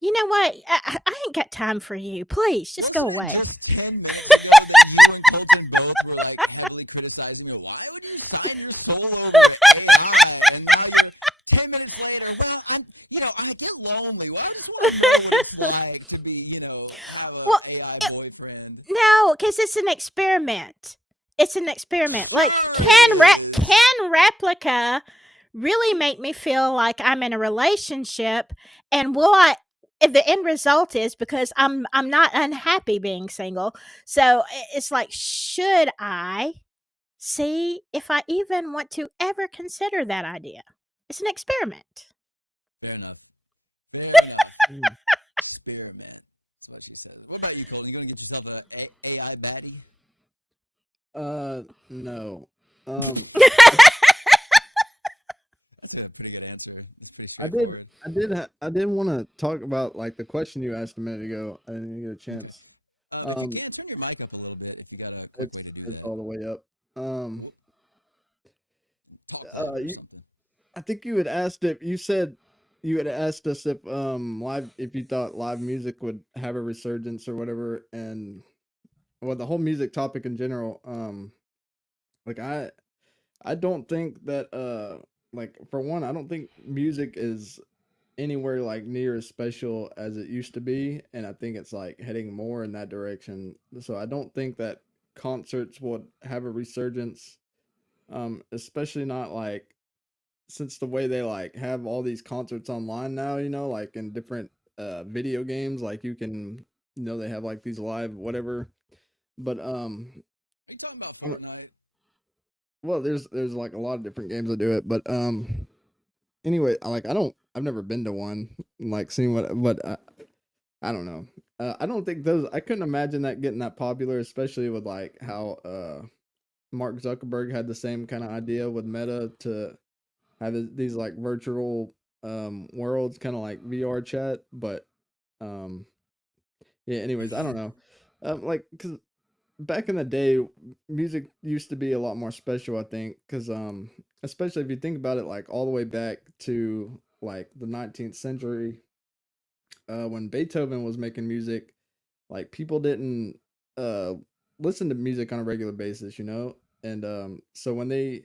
you know what? I ain't got time for you. Please, just go Wasn't it away. just 10 minutes ago that you and Colton both were like heavily criticizing me? Why would you sign your soul over to AI? And now you're 10 minutes later. Well, I get lonely. Well, I just want to know what it's like to be, have a Well, AI boyfriend. no, because it's an experiment. It's an experiment. Like, Sure it is. can Replica really make me feel like I'm in a relationship? And will I? If the end result is, because I'm not unhappy being single, so it's like, should I see if I even want to ever consider that idea? It's an experiment. Fair enough. Fair enough. Experiment. That's what she says. What about you, Colton? You going to get yourself a AI baddie? No. That's a pretty good answer. It's pretty straightforward. I did want to talk about like the question you asked a minute ago. I didn't get a chance. Okay. If you can, turn your mic up a little bit if you got a quick way to do It's that. all the way up. Whoop. Talk louder or something. I think you had asked if you said you had asked us if if you thought live music would have a resurgence or whatever, and well, the whole music topic in general. Like I don't think that like for one, I don't think music is anywhere like near as special as it used to be, and I think it's like heading more in that direction. So I don't think that concerts would have a resurgence, especially not like since the way they like have all these concerts online now, like in different video games, like you can they have like these live whatever. But Are you talking about Fortnite? well, there's like a lot of different games that do it, but anyway, I've never been to one, like seen what, but I don't know. I don't think I couldn't imagine that getting that popular, especially with like how Mark Zuckerberg had the same kind of idea with Meta to have these like virtual worlds, kind of like VR chat. But yeah, anyways, I don't know. Like, cause back in the day, music used to be a lot more special, I think, because especially if you think about it, like all the way back to like the 19th century, when Beethoven was making music, like people didn't uh listen to music on a regular basis, and so when they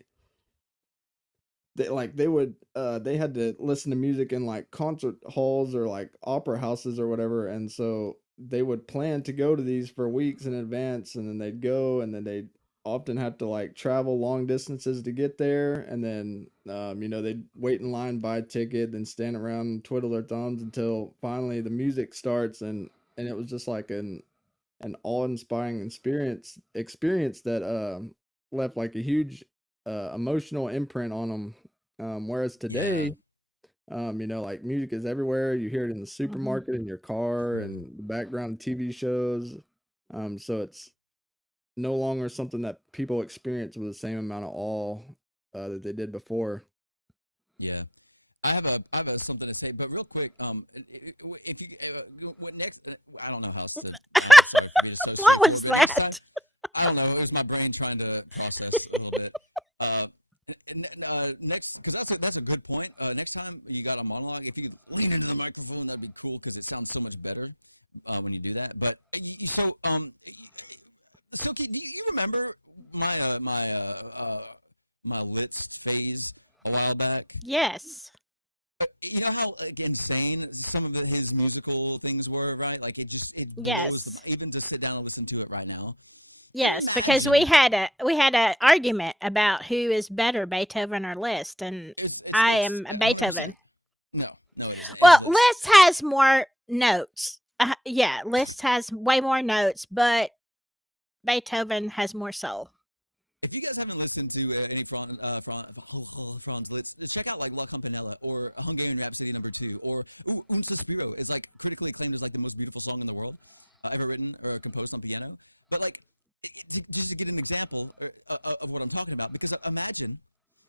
had to listen to music in like concert halls or like opera houses or whatever, and so they would plan to go to these for weeks in advance, and then they'd go, and then they'd often have to like travel long distances to get there, and then they'd wait in line, buy a ticket, then stand around and twiddle their thumbs until finally the music starts, and it was just like an awe-inspiring experience that left like a huge emotional imprint on them. Whereas Yeah. today, like music is everywhere. You hear it in the Mm-hmm. supermarket, in your car, True. and the background of TV shows. So it's no longer something that people experience with the same amount of awe that they did before. Yeah. I have a something to say, but real quick, if you what next? I don't know how else to. I'm sorry for being so What straightforward, was but next time, that? I don't know. It was my brain trying to process a little bit. Next, because that's a good point. Next time you got a monologue, if you lean into the microphone, that'd be cool because it sounds so much better when you do that. But Silky, do you remember my Litz phase a while back? Yes. You know how like insane some of his musical things were, right? Like it blows Yes. even to sit down and listen to it right now. Yes, because we Imagine had a argument about who is better, Beethoven or Liszt, and it's I Litz, am a 100%. Beethoven. No, it isn't. It's Well, Litz. Liszt has more notes. Yeah, Liszt has way more notes, but Beethoven has more soul. If you guys haven't listened to any Franz Liszt, check out like La Campanella or Hungarian Rhapsody No. 2 or Un Sospiro is like critically acclaimed as like the most beautiful song in the world ever written or composed on piano. But like, just to get an example of what I'm talking about, because imagine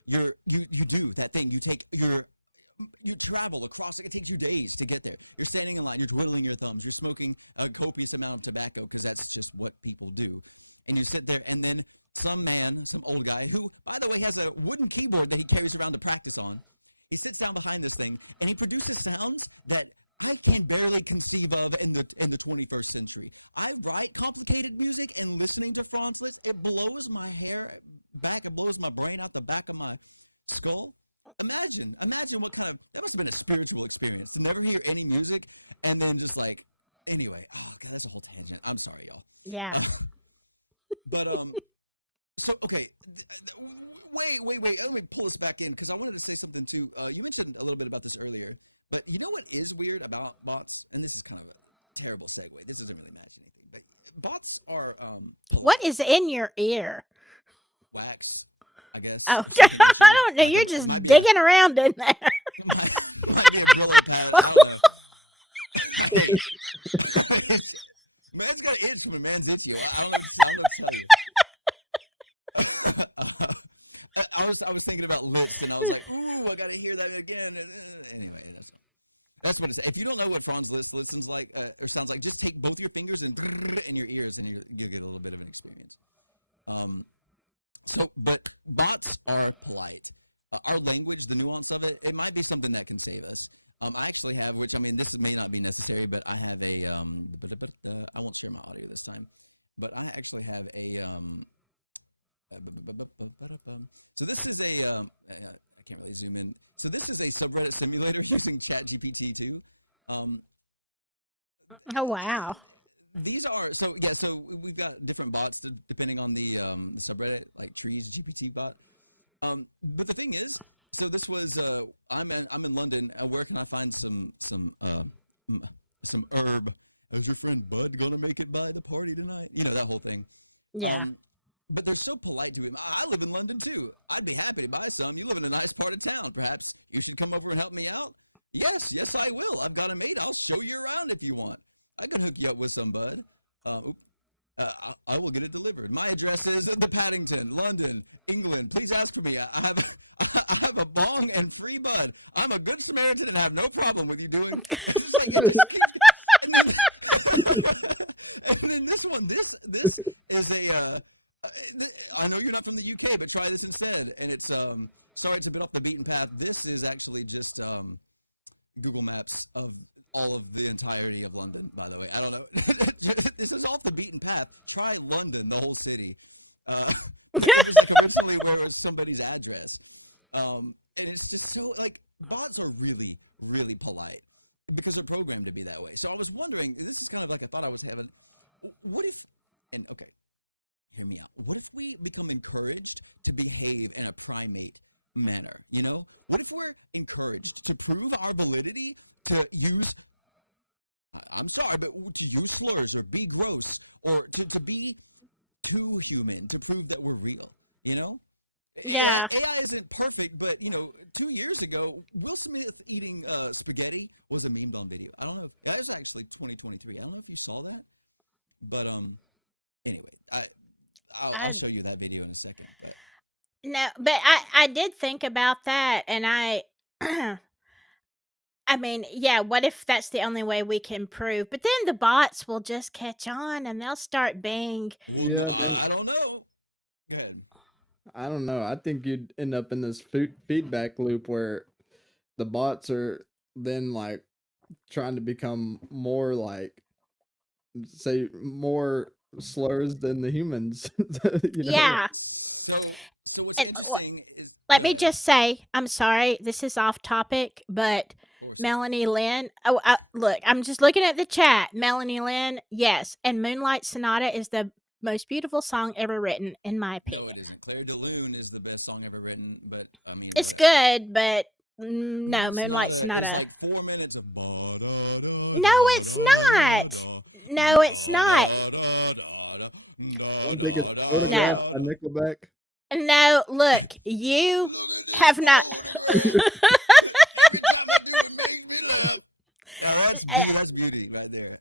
you do that thing. You travel across. It takes you days to get there. You're standing in line. You're twiddling your thumbs. You're smoking a copious amount of tobacco because that's just what people do. And you sit there, and then some old guy who, by the way, has a wooden keyboard that he carries around to practice on. He sits down behind this thing, and he produces sounds that I can barely conceive of in the 21st century. I write complicated music, and listening to Franz Liszt, it blows my hair back. It blows my brain out the back of my skull. Imagine what kind of, that must have been a spiritual experience to never hear any music and then just like, anyway, oh God, that's a whole tangent. I'm sorry, y'all. Yeah. But so okay, wait. Let me pull this back in because I wanted to say something too. You mentioned a little bit about this earlier, but you know what is weird about bots? And this is kind of a terrible segue. This doesn't really match anything, but bots are polite. What is in your ear? Wax, I guess. Oh, Or something I itchy. don't know. Like You're just might be digging around in there. might be a Brillo pad. I don't know. Hey, man's got an itch when a man's itchy. I don't know what to tell you. I was thinking about Litz, and I was like, ooh, I gotta hear that again. Anyway, that's what it's. If you don't know what Franz Liszt listens like or sounds like, just take both your fingers and in your ears, and you'll get a little bit of an experience. But bots are polite. Our language, the nuance of it, it might be something that can save us. I actually have, which I mean, this may not be necessary, but I have a. I won't share my audio this time, but I actually have a. So this is a. I can't really zoom in. So this is a subreddit simulator using ChatGPT 2. Oh wow. These are so we've got different bots depending on the subreddit, like Trees GPT bot. But the thing is, so this was I'm in London. Where can I find some herb? Is your friend Bud gonna make it by the party tonight? You know, that whole thing. Yeah. But they're so polite to him. I live in London too. I'd be happy to buy some. You live in a nice part of town. Perhaps you should come over and help me out. Yes, I will. I've got a mate. I'll show you around if you want. I can hook you up with some bud. I will get it delivered. My address is the Paddington, London, England. Please ask for me. I have a bong and free bud. I'm a good Samaritan and have no problem with you doing. It's just like it just keeps. And then and then this one. This is a. I know you're not from the UK, but try this instead. And it's sorry, it's a bit off the beaten path. This is actually just Google Maps of all of the entirety of London, by the way. I don't know. This is off the beaten path. Try London, the whole city. But it was like originally where it was somebody's address. And it's just so like bots are really, really polite because they're programmed to be that way. So I was wondering, this is kind of like a thought I was having. What if, and okay, hear me out. What if we become encouraged to behave in a primate manner? You know, what if we're encouraged to prove our validity to use, I'm sorry, but to use slurs or be gross or to be too human to prove that we're real, you know? Yeah. AI isn't perfect, but you know, 2 years ago, Will Smith eating spaghetti was a memed on video. I don't know if it was actually 2023. I don't know if you saw that, but anyway, I'll show you that video in a second. But No, but I did think about that, and I I mean, yeah, what if that's the only way we can prove? But then the bots will just catch on and they'll start being well, Yeah, no, then I don't know. Go ahead. I don't know. I think you'd end up in this feedback loop where the bots are then like trying to become more like say more slurs than the humans. you know? yeah. So what's And interesting is let go me ahead. just say, I'm sorry, this is off topic, but Of course. Melanie Lynn, look, I'm just looking at the chat. Melanie Lynn, yes, and Moonlight Sonata is the most beautiful song ever written, in my opinion. No, it isn't. Claire de Lune is the best song ever written, but I mean, It's whatever. good, but no, Moonlight Sonata. is like 4 minutes of ba da da. No, it's not. No, it's not. Da da da I think it's da Photograph da. by Nickelback. No, look, you Look at this have not. photograph. Every time I do, it makes me laugh. Now that's beauty right there.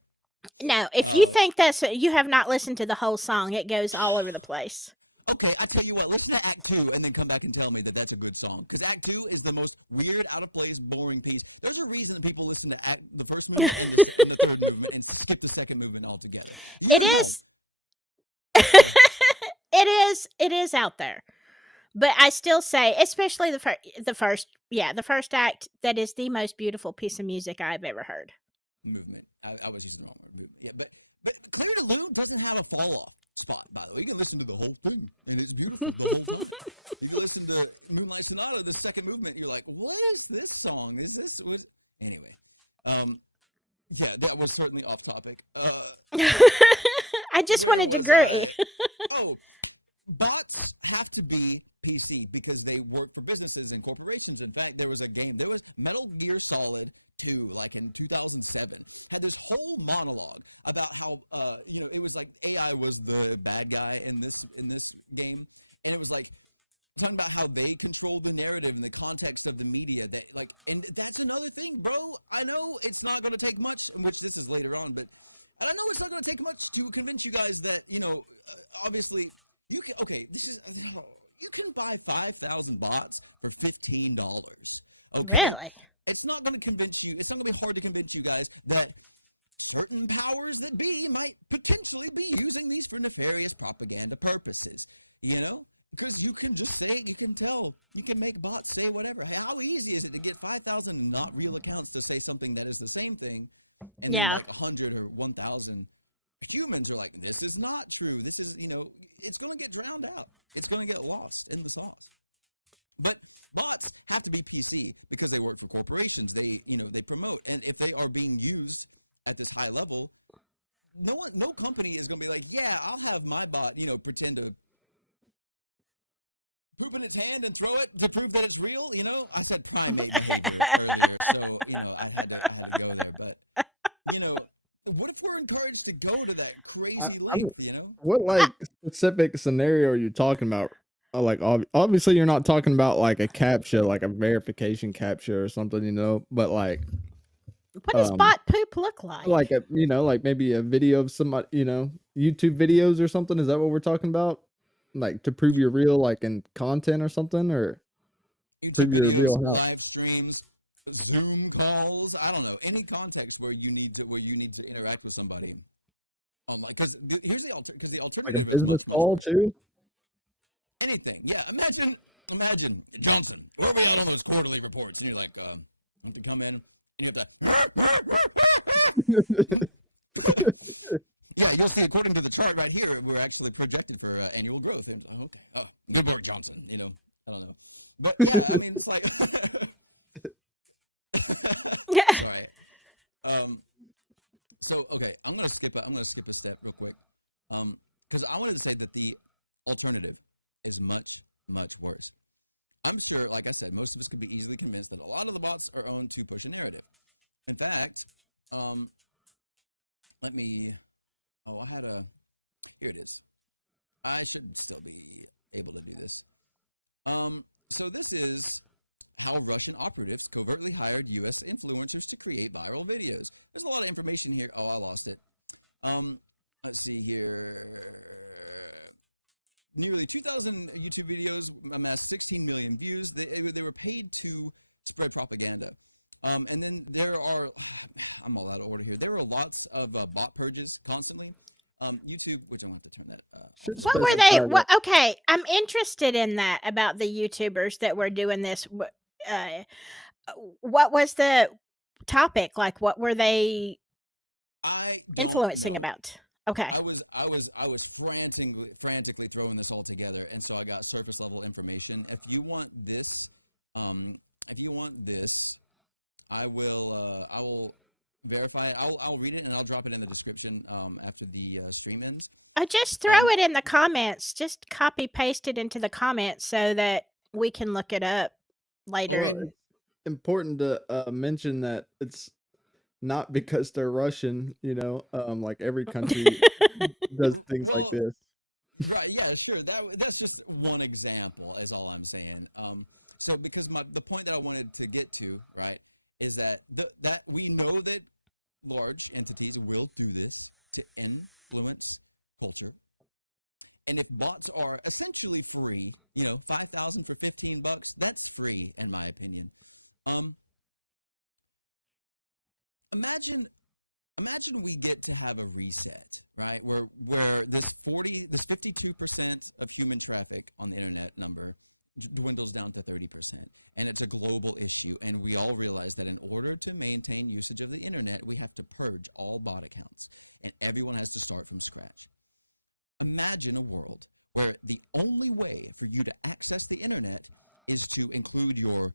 No, if you Uh, think you have not listened to the whole song. It goes all over the place. Okay, I tell you what, listen to Act 2 and then come back and tell me that that's a good song. Because Act 2 is the most weird, out of place, boring piece. There's a reason that people listen to the first movement and the third movement and skip the second movement altogether. You It at home. is. It is out there. But I still say, especially the first act, that is the most beautiful piece of music I've ever heard. Movement. I was using the wrong word. Movement. Yeah, but Claire de Lune doesn't have a fall off spot, by the way. You can listen to the whole thing and it's beautiful the whole time. If you listen to Moonlight Sonata, the second movement, you're like, what is this song? Is this was anyway? Yeah, that was certainly off topic. I just Where wanted to was agree. Oh, bots have to be PC because they work for businesses and corporations. In fact, there was a game, there was Metal Gear Solid 2, like in 2007, had this whole monologue about how, it was like AI was the bad guy in this game. And it was like, talking about how they control the narrative and the context of the media that like, and that's another thing, bro. I know it's not going to take much, in which this is later on, but and I know it's not going to take much to convince you guys that, obviously you can, okay, you can buy 5,000 bots for $15. Okay. Really? It's not going to convince you. It's not going to be hard to convince you guys that certain powers that be might potentially be using these for nefarious propaganda purposes, because you can just say, you can tell, you can make bots say whatever. Hey, how easy is it to get 5,000 not real accounts to say something that is the same thing? And then like 100 or 1,000 humans are like, this is not true. This is, it's going to get drowned out. It's going to get lost in the sauce. But bots have to be PC because they work for corporations. They promote. And if they are being used at this high level, no company is going to be like, yeah, I'll have my bot, pretend to poop in its hand and throw it to prove that it's real. I said primate behavior earlier. So, I had to go there, but what if we're encouraged to go to that crazy length, What like specific scenario are you talking about? Like obviously you're not talking about like a captcha, like a verification captcha or something, but like What does bot poop look like? like like maybe a video of somebody, YouTube videos or something. Is that what we're talking about? Like to prove you're real, like in content or something, or YouTube prove you're a videos, real health? live streams, Zoom calls. I don't know, any context where you need to interact with somebody online. Because here's the alternative is much worse. Too? Anything, yeah. Imagine Johnson. Where are we at on those quarterly reports? And you're like, I have to come in, and you have to. Yeah, you'll see. According to the chart right here, we're actually projected for annual growth. And okay, oh, good work, Johnson. You know, I don't know, but yeah, I mean, it's like, sorry. So okay, I'm gonna skip a step real quick, because I wanted to say that the alternative is much worse. I'm sure, like I said, most of us could be easily convinced that a lot of the bots are owned to push a narrative. In fact, let me. Oh, here it is. I should still be able to do this. So this is how Russian operatives covertly hired U.S. influencers to create viral videos. There's a lot of information here. Oh, I lost it. Let's see here. Nearly 2,000 YouTube videos amassed 16 million views. They were paid to spread propaganda. And then there are, I'm all out of order here. There are lots of bot purges constantly. YouTube, which I'm gonna have to turn that off. What were they? Okay, I'm interested in that about the YouTubers that were doing this. What was the topic? Like, what were they I don't influencing know. about? Okay. I was frantically throwing this all together, and so I got surface level information. If you want this, I will verify it. I'll read it and I'll drop it in the description after the stream ends. Just throw it in the comments. Just copy paste it into the comments so that we can look it up later. Okay. It's important to mention that it's not because they're Russian, you know, like every country does things like this. Right, yeah, sure. That's just one example is all I'm saying. So because the point that I wanted to get to, right, is that that we know that large entities will do this to influence culture. And if bots are essentially free, you know, 5,000 for $15, that's free in my opinion. Imagine we get to have a reset, right? Where this 52% of human traffic on the internet number dwindles down to 30%, and it's a global issue, and we all realize that in order to maintain usage of the internet, we have to purge all bot accounts, and everyone has to start from scratch. Imagine a world where the only way for you to access the internet is to include your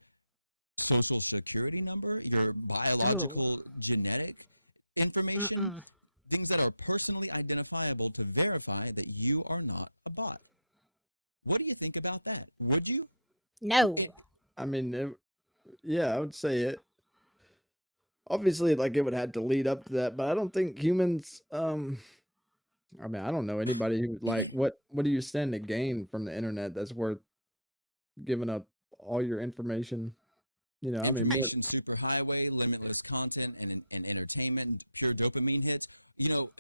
social security number, your biological genetic information, things that are personally identifiable to verify that you are not a bot. What do you think about that? Would you? No. I mean, yeah, I would say it. Obviously, like it would have to lead up to that, but I don't think humans. I mean, I don't know anybody who like what do you stand to gain from the internet that's worth giving up all your information? You know, Information superhighway, limitless content, and entertainment, pure dopamine hits. You know,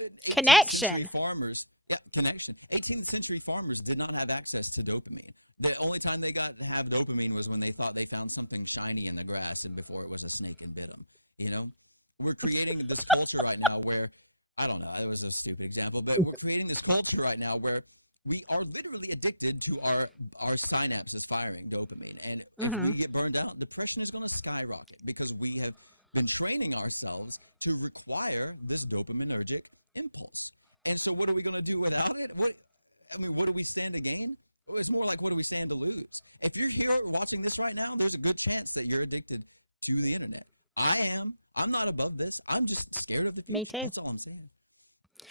18th century farmers. Yeah, connection. 18th century farmers did not have access to dopamine. The only time they got to have dopamine was when they thought they found something shiny in the grass and before it was a snake and bit them. You know, we're creating this culture right now where, I don't know, that was a stupid example, but we're creating this culture right now where we are literally addicted to our synapses firing dopamine. And if we get burned out, depression is going to skyrocket because we have been training ourselves to require this dopaminergic impulse. And so what are we going to do without it? What do we stand to gain? It's more like, what do we stand to lose? If you're here watching this right now, there's a good chance that you're addicted to the internet. I am. I'm not above this. I'm just scared of the future. That's all I'm saying.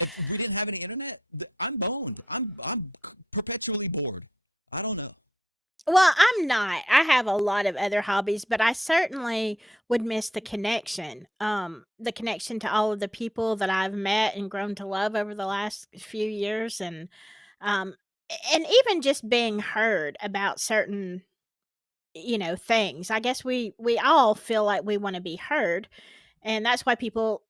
If we didn't have any internet, I'm boned. I'm perpetually bored. I don't know. Well, I'm not. I have a lot of other hobbies, but I certainly would miss the connection. The connection to all of the people that I've met and grown to love over the last few years, and even just being heard about certain, things. I guess we all feel like we want to be heard, and that's why people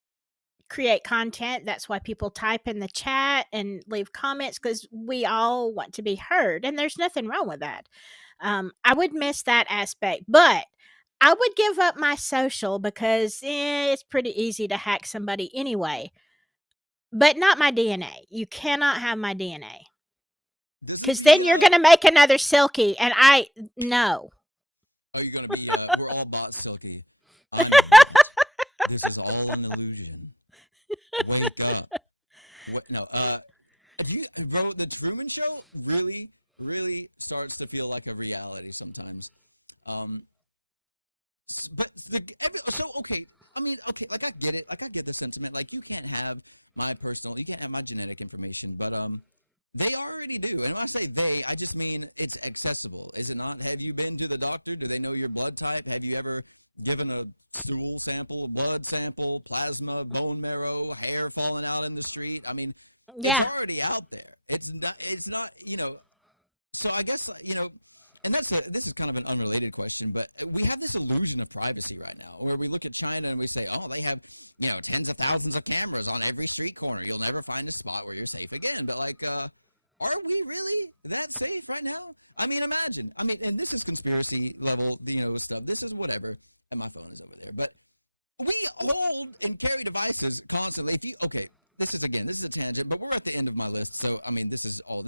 create content. That's why people type in the chat and leave comments, because we all want to be heard, and there's nothing wrong with that. I would miss that aspect, but I would give up my social because it's pretty easy to hack somebody anyway. But not my DNA. You cannot have my DNA. Because then you're going to make another Silky, and no. Oh, you're going to be, we're all bots, Silky. I'm a bot. This is all an illusion. Wake up. What? No. Do you, bro? The Truman Show really, really starts to feel like a reality sometimes. But okay. I mean, okay. Like I get it. Like I get the sentiment. Like you can't have you can't have my genetic information. But they already do. And when I say they, I just mean it's accessible. Is it not? Have you been to the doctor? Do they know your blood type? Have you ever given a stool sample, blood sample, plasma, bone marrow, hair falling out in the street? I mean, it's Yeah. already out there. It's not, so I guess, and this is kind of an unrelated question, but we have this illusion of privacy right now where we look at China and we say, oh, they have, tens of thousands of cameras on every street corner. You'll never find a spot where you're safe again. But like, are we really that safe right now? I mean, imagine. I mean, and this is conspiracy level, stuff. This is whatever. And my phone is over there. But we hold and carry devices constantly. This is a tangent, but we're at the end of my list. So, I mean, this is all,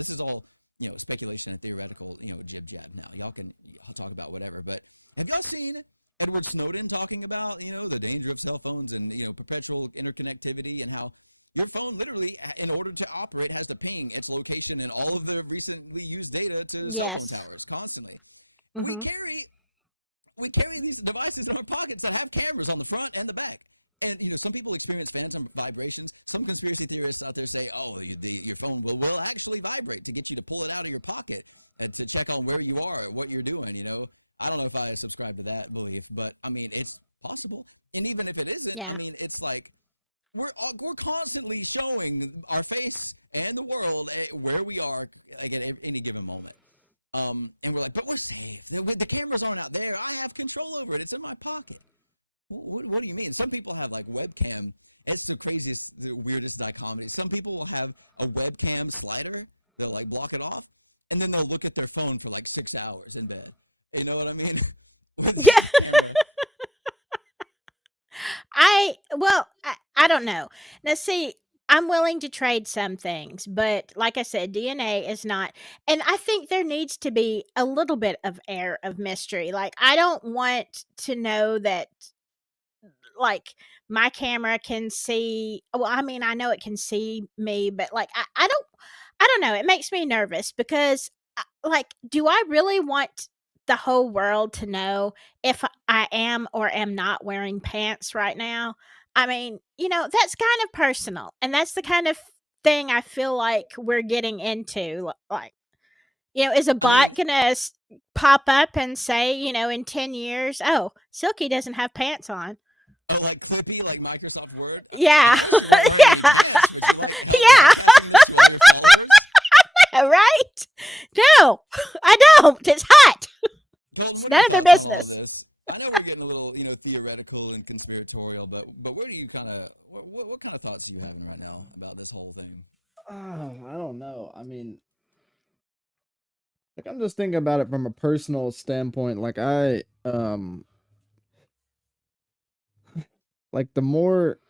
speculation and theoretical, jib jab now. Y'all can talk about whatever. But have y'all seen Edward Snowden talking about, the danger of cell phones and, perpetual interconnectivity and how your phone literally, in order to operate, has to ping its location and all of the recently used data to cell phone Yes. towers constantly. Mhm. We carry these devices in our pockets that have cameras on the front and the back. And, some people experience phantom vibrations. Some conspiracy theorists out there say, oh, your phone will actually vibrate to get you to pull it out of your pocket and to check on where you are, what you're doing, I don't know if I subscribe to that belief, but, I mean, it's possible. And even if it isn't, Yeah. I mean, it's like we're constantly showing our face and the world where we are like at any given moment. And we're like, but we're safe. The cameras aren't out there. I have control over it. It's in my pocket. What do you mean? Some people have like webcam. It's the weirdest dichotomy. Some people will have a webcam slider. They'll like block it off, and then they'll look at their phone for like 6 hours in bed. You know what I mean? With the camera. I don't know. Now, see, I'm willing to trade some things, but like I said, DNA is not. And I think there needs to be a little bit of air of mystery. Like, I don't want to know that, like, my camera can see. Well, I mean, I know it can see me, but like, I don't know. It makes me nervous because, like, do I really want the whole world to know if I am or am not wearing pants right now? I mean, that's kind of personal. And that's the kind of thing I feel like we're getting into. Like, is a I bot mean, going to pop up and say, in 10 years, oh, Silky doesn't have pants on? oh, like Clippy, like Microsoft Word. I Yeah. noticed you weren't wearing any pants. Would you like help Yeah. broadcasting this to all your followers? Right? No, I don't. It's hot. Colton, what It's are your none of their thoughts on all of business. this? I know we're getting a little, theoretical and conspiratorial, but where do you kind of what kind of thoughts are you having right now about this whole thing? I don't know. I mean, like I'm just thinking about it from a personal standpoint. Like like the more,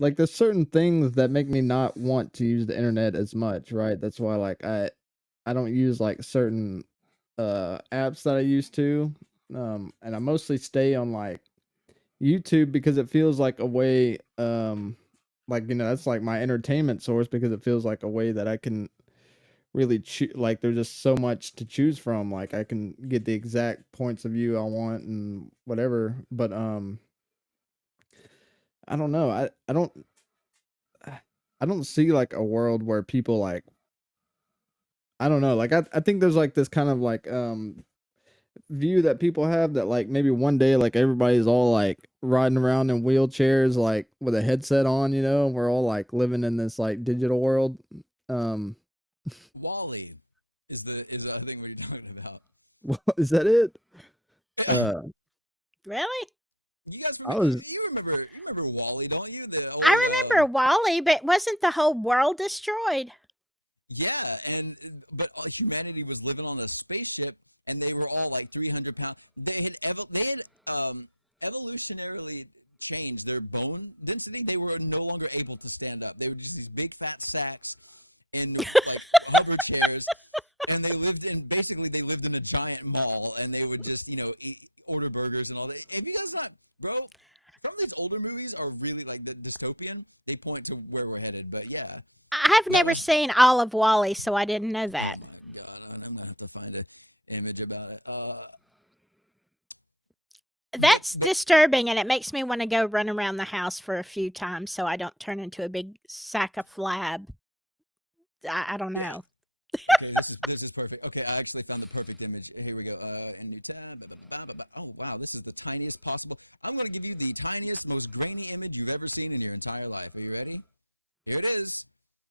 like there's certain things that make me not want to use the internet as much, right? That's why like I don't use like certain apps that I used to. And I mostly stay on like YouTube because it feels like a way like that's like my entertainment source because it feels like a way that I can really like there's just so much to choose from. Like I can get the exact points of view I want and whatever. But I don't know. I don't see like a world where people like I don't know. Like I think there's like this kind of like view that people have that like maybe one day like everybody's all like riding around in wheelchairs like with a headset on, and we're all like living in this like digital world. Wally is I think what you're talking about. Is that it? Really? You guys I remember? was You remember Wally, don't you? The old I remember Wally, but wasn't the whole world destroyed? yeah, but humanity was living on a spaceship, and they were all like 300 pounds. They had evolutionarily changed their bone density. They were no longer able to stand up. They were just these big fat sacks in like hover chairs, and they lived in a giant mall, and they would just order burgers and all that. Have you guys not, bro? some of these older movies are really like the dystopian. They point to where we're headed, but yeah, I've that never was. seen all of Wally, so I didn't know Oh that. my god, I'm gonna have to find an image about it. That's But disturbing, and it makes me want to go run around the house for a few times so I don't turn into a big sack of flab. I don't yeah. know. Okay, this is perfect. Okay, I actually found the perfect image. Here we go. In new tab. Oh wow, this is the tiniest possible. I'm gonna give you the tiniest, most grainy image you've ever seen in your entire life. Are you ready? Here it is.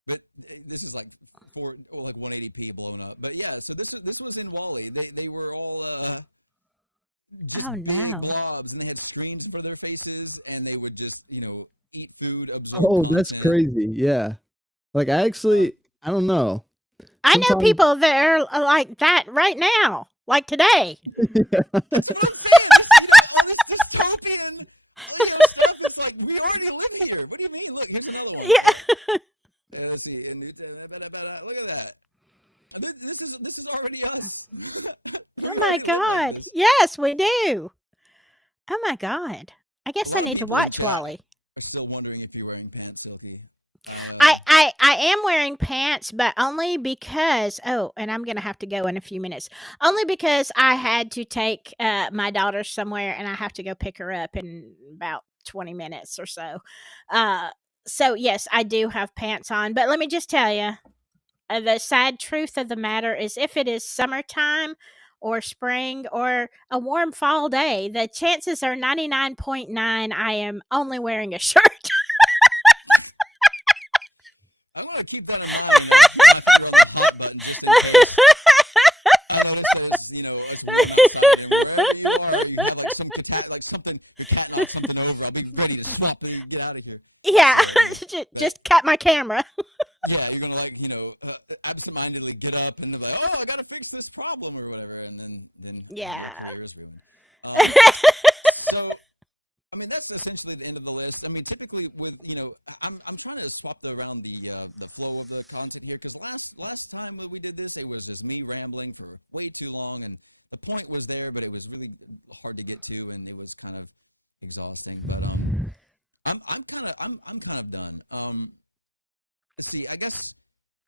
But this is like 180p blown up. But yeah, so this was in Wally. They were all just Oh big no. blobs, and they had screens in front of their faces, and they would just eat food, absorb Oh, that's content. crazy. Yeah. Like I Uh, actually, I don't know. I know Sometimes people that are like that right now, like today. That's what I'm saying. This, all this dystopian, stuff. It's like we already live here. What do you mean? Look, here's another one. Yeah. Let's see. Look at that. This is already us. We Oh my already live like god. this. Yes, we do. Oh my god. I A guess I lot of need to people in watch chat Wally. are still wondering if you're wearing pants, Silky. I am wearing pants, but only because and I'm gonna have to go in a few minutes. Only because I had to take my daughter somewhere, and I have to go pick her up in about 20 minutes or so. So yes, I do have pants on, but let me just tell you, the sad truth of the matter is, if it is summertime or spring or a warm fall day, the chances are 99.9 I am only wearing a shirt. I'm gonna keep that in mind. I keep my finger on the hot button just in case. I noticed that it's warm outside, and wherever you are, you have like some something. Your cat knocked something over. I'll be ready to swap it and get out of here. Yeah, So, just cut my camera. yeah, you're gonna absentmindedly get up and be like, oh, I gotta fix this problem or whatever, and then your Yeah. career is ruined. So, I mean, that's essentially the end of the list. I mean, typically with I'm trying to swap around the flow of the content here, because last time we did this, it was just me rambling for way too long, and the point was there, but it was really hard to get to, and it was kind of exhausting. But I'm kind of done. Let's see. I guess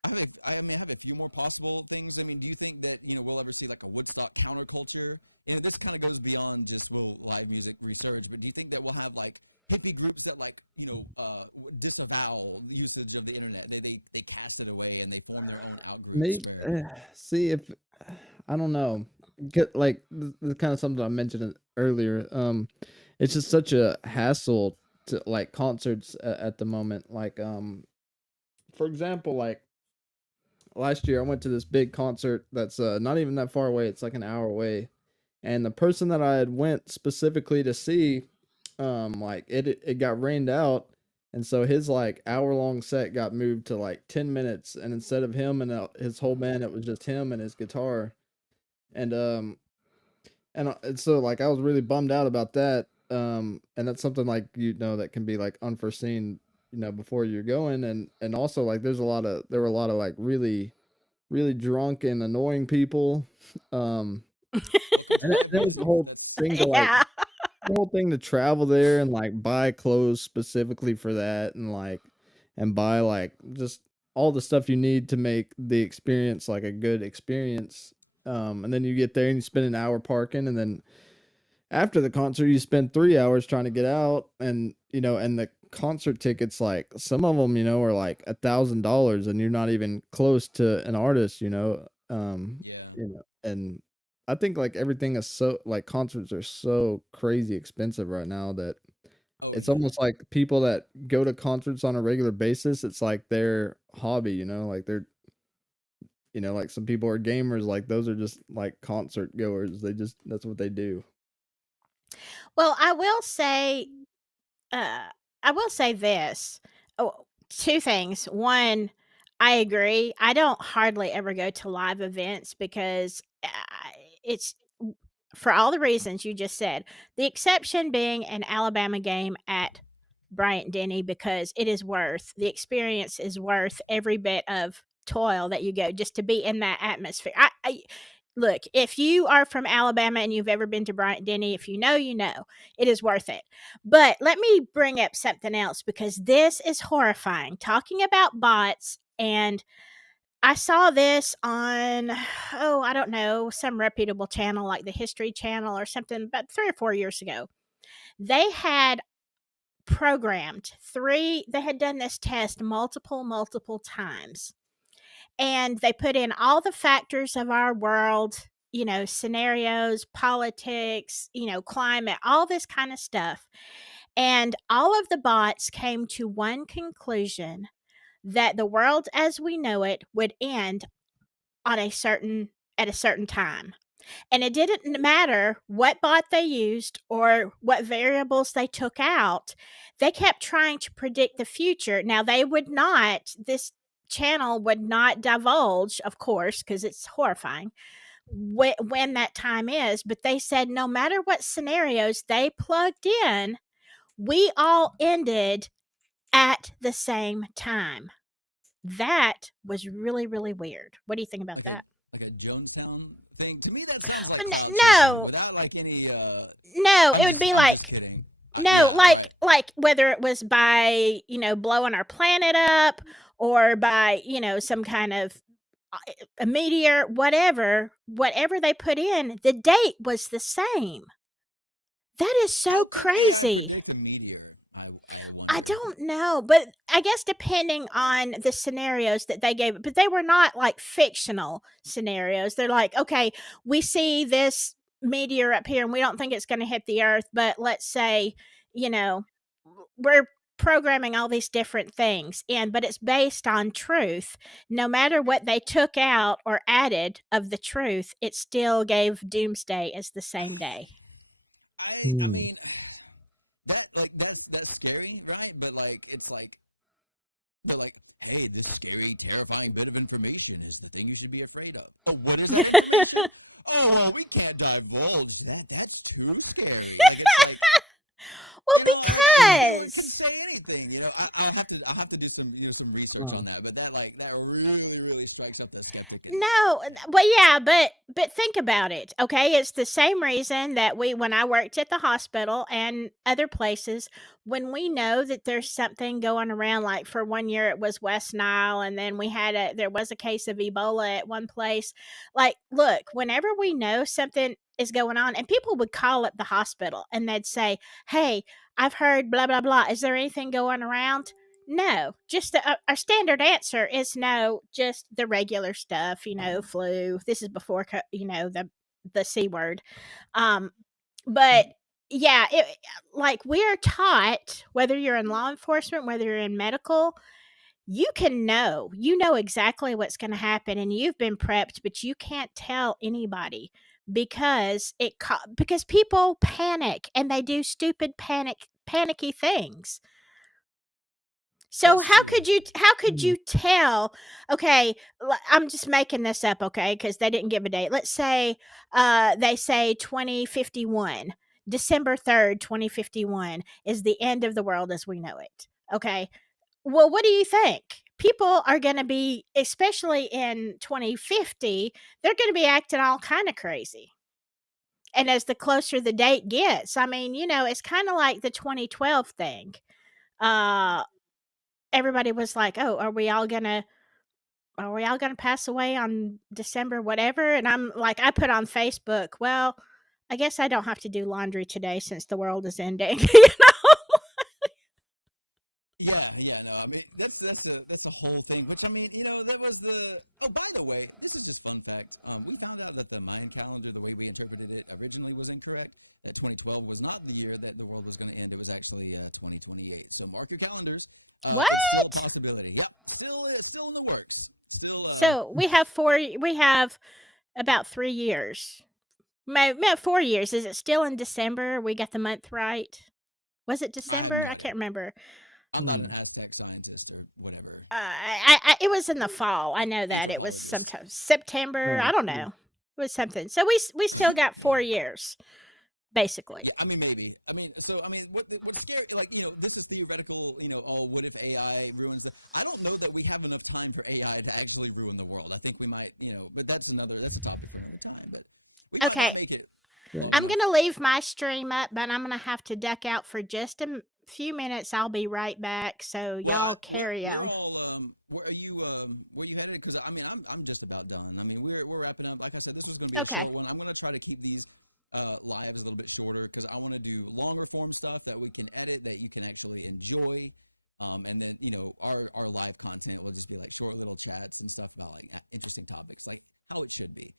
I have a few more possible things. I mean, do you think that we'll ever see like a Woodstock counterculture? This kind of goes beyond just will live music resurge, but do you think that we'll have like hippie groups that disavow the usage of the internet? They cast it away and they form their own out groups where. See if I don't know. Like this is kind of something I mentioned earlier. It's just such a hassle to like concerts at the moment. Like for example, like last year I went to this big concert that's not even that far away. It's like an hour away. And the person that I had went specifically to see, like it got rained out, and so his like hour-long set got moved to like 10 minutes, and instead of him and his whole band, it was just him and his guitar. And and so like I was really bummed out about that. And that's something like that can be like unforeseen, before you're going. And also like there were a lot of like really really drunk and annoying people. Welcome to live That was the music. whole That's thing to like Yeah. the whole thing to travel there and like buy clothes specifically for that, and buy like just all the stuff you need to make the experience like a good experience. And then you get there and you spend an hour parking, and then after the concert you spend 3 hours trying to get out, and and the concert tickets, like some of them are like $1,000, and you're not even close to an artist. yeah. And I think like everything is so like concerts are so crazy expensive right now that Oh it's yeah. almost like people that go to concerts on a regular basis, it's like their hobby, like they're like some people are gamers, like those are just like concert goers. That's what they do. Well, I will say this. Oh, two things. One, I agree. I don't hardly ever go to live events because it's for all the reasons you just said. The exception being an Alabama game at Bryant Denny, because the experience is worth every bit of toil that you go just to be in that atmosphere. look, if you are from Alabama and you've ever been to Bryant Denny, if you know, you know. It is worth it. But let me bring up something else because this is horrifying. Talking about bots, and I saw this on, oh, I don't know, some reputable channel like the History Channel or something, about 3 or 4 years ago. They had programmed they had done this test multiple times. And they put in all the factors of our world, scenarios, politics, climate, all this kind of stuff. And all of the bots came to one conclusion that the world as we know it would end at a certain time. And it didn't matter what bot they used or what variables they took out. They kept trying to predict the future. Now, this channel would not divulge, of course, because it's horrifying, when that time is. But they said no matter what scenarios they plugged in, we all ended at the same time. That was really, really weird. What do you think about that? Like a Jonestown thing. To me, that sounds like clout no. chasing without like any. No, I'm just kidding. Like whether it was by blowing our planet up or by some kind of a meteor, whatever they put in, the date was the same. That is so How could crazy. AI predict a meteor? I wonder. I don't know, but I guess depending on the scenarios that they gave, but they were not like fictional scenarios. They're like, okay, we see this meteor up here and we don't think it's going to hit the Earth, but let's say, we're programming all these different things in, but it's based on truth. No matter what they took out or added of the truth, it still gave doomsday as the same day. I mean, that's scary, right? But like, it's like they're like, hey, this scary, terrifying bit of information is the thing you should be afraid of. Oh, what is that information? Oh, well, we can't divulge that. That's too scary. Like, it's like. Well, anyone can say anything. I'll have to do some some research on that. But that really really strikes up the skeptic. But think about it. Okay, it's the same reason that when I worked at the hospital and other places, when we know that there's something going around, like for 1 year it was West Nile, and then there was a case of Ebola at one place. Like, look, whenever we know something is going on, and people would call up the hospital and they'd say, hey, I've heard blah blah blah, is there anything going around? No, just our standard answer is no, just the regular stuff, flu. This is before the C word. But yeah, like we're taught, whether you're in law enforcement, whether you're in medical, you know exactly what's going to happen and you've been prepped, but you can't tell anybody because people panic and they do stupid panicky things. So That's how true. could you tell? Okay, I'm just making this up, okay, because they didn't give a date. Let's say they say 2051, December 3rd, 2051 is the end of the world as we know it. Okay, well, what do you think? People are going to be, especially in 2050, they're going to be acting all kind of crazy. And as the closer the date gets, I mean, it's kind of like the 2012 thing. Everybody was like, "Oh, are we all gonna pass away on December whatever?" And I'm like, I put on Facebook, well, I guess I don't have to do laundry today since the world is ending. Yeah, no, I mean that's a whole thing. Which I mean, that was the. Oh, by the way, this is just fun fact. We found out that the Mayan calendar, the way we interpreted it originally, was incorrect. That 2012 was not the year that the world was going to end. It was actually 2028. So mark your calendars. It's still a possibility. Yep, still in the works. Still. So we have about 3 years. 4 years. Is it still in December? We got the month right. Was it December? I can't remember. I'm not an Aztec scientist or whatever. It was in the fall. I know that it was sometime September. I don't know. It was something. So we still got 4 years. basically. Yeah, I mean, maybe. I mean, so I mean, what's scary? Like, this is theoretical. Oh, what if AI ruins the? I don't know that we have enough time for AI to actually ruin the world. I think we might, but that's a topic for another time. But we might not Okay. make it long I'm enough. gonna leave my stream up, but I'm gonna have to duck out for just a few minutes. I'll be right back. So Well, y'all carry we're on. all where are you headed? Because I mean, I'm just about done. I mean, we're wrapping up. Like I said, this was going to be a Okay. short one. I'm going to try to keep these lives a little bit shorter because I want to do longer form stuff that we can edit that you can actually enjoy. And then our live content will just be like short little chats and stuff about like interesting topics, like how it should be.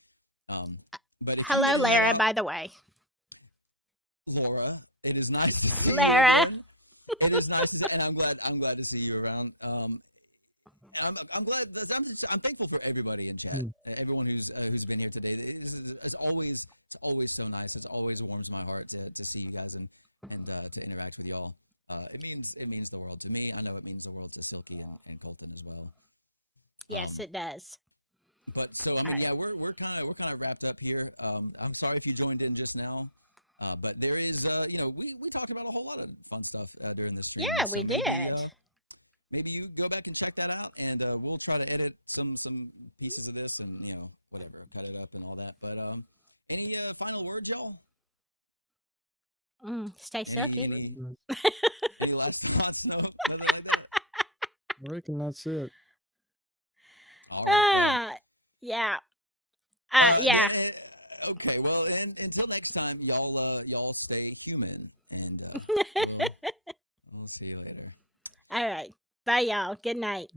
But if you Hello, need to head Lara. out, By the way, Laura, it is nice to see Lara. you again. It is nice to see, and I'm glad to see you around. I'm glad. I'm thankful for everybody in chat, everyone who's been here today. It's always so nice. It always warms my heart to see you guys and to interact with y'all. It means the world to me. I know it means the world to Silky and Colton as well. Yes, it does. But so I mean, yeah, we're kind of wrapped up here. I'm sorry if you joined in just now. But there is, we talked about a whole lot of fun stuff during this stream. Yeah, so we did. Maybe you go back and check that out, and we'll try to edit some pieces of this, and whatever, cut it up and all that. But any final words, y'all? Stay silky. Any last thoughts? No, nothing like that. I reckon that's it. All right. Well, yeah. Yeah. Then, okay. Well, and until next time, y'all stay human, and we'll see you later. All right. Bye, y'all. Good night.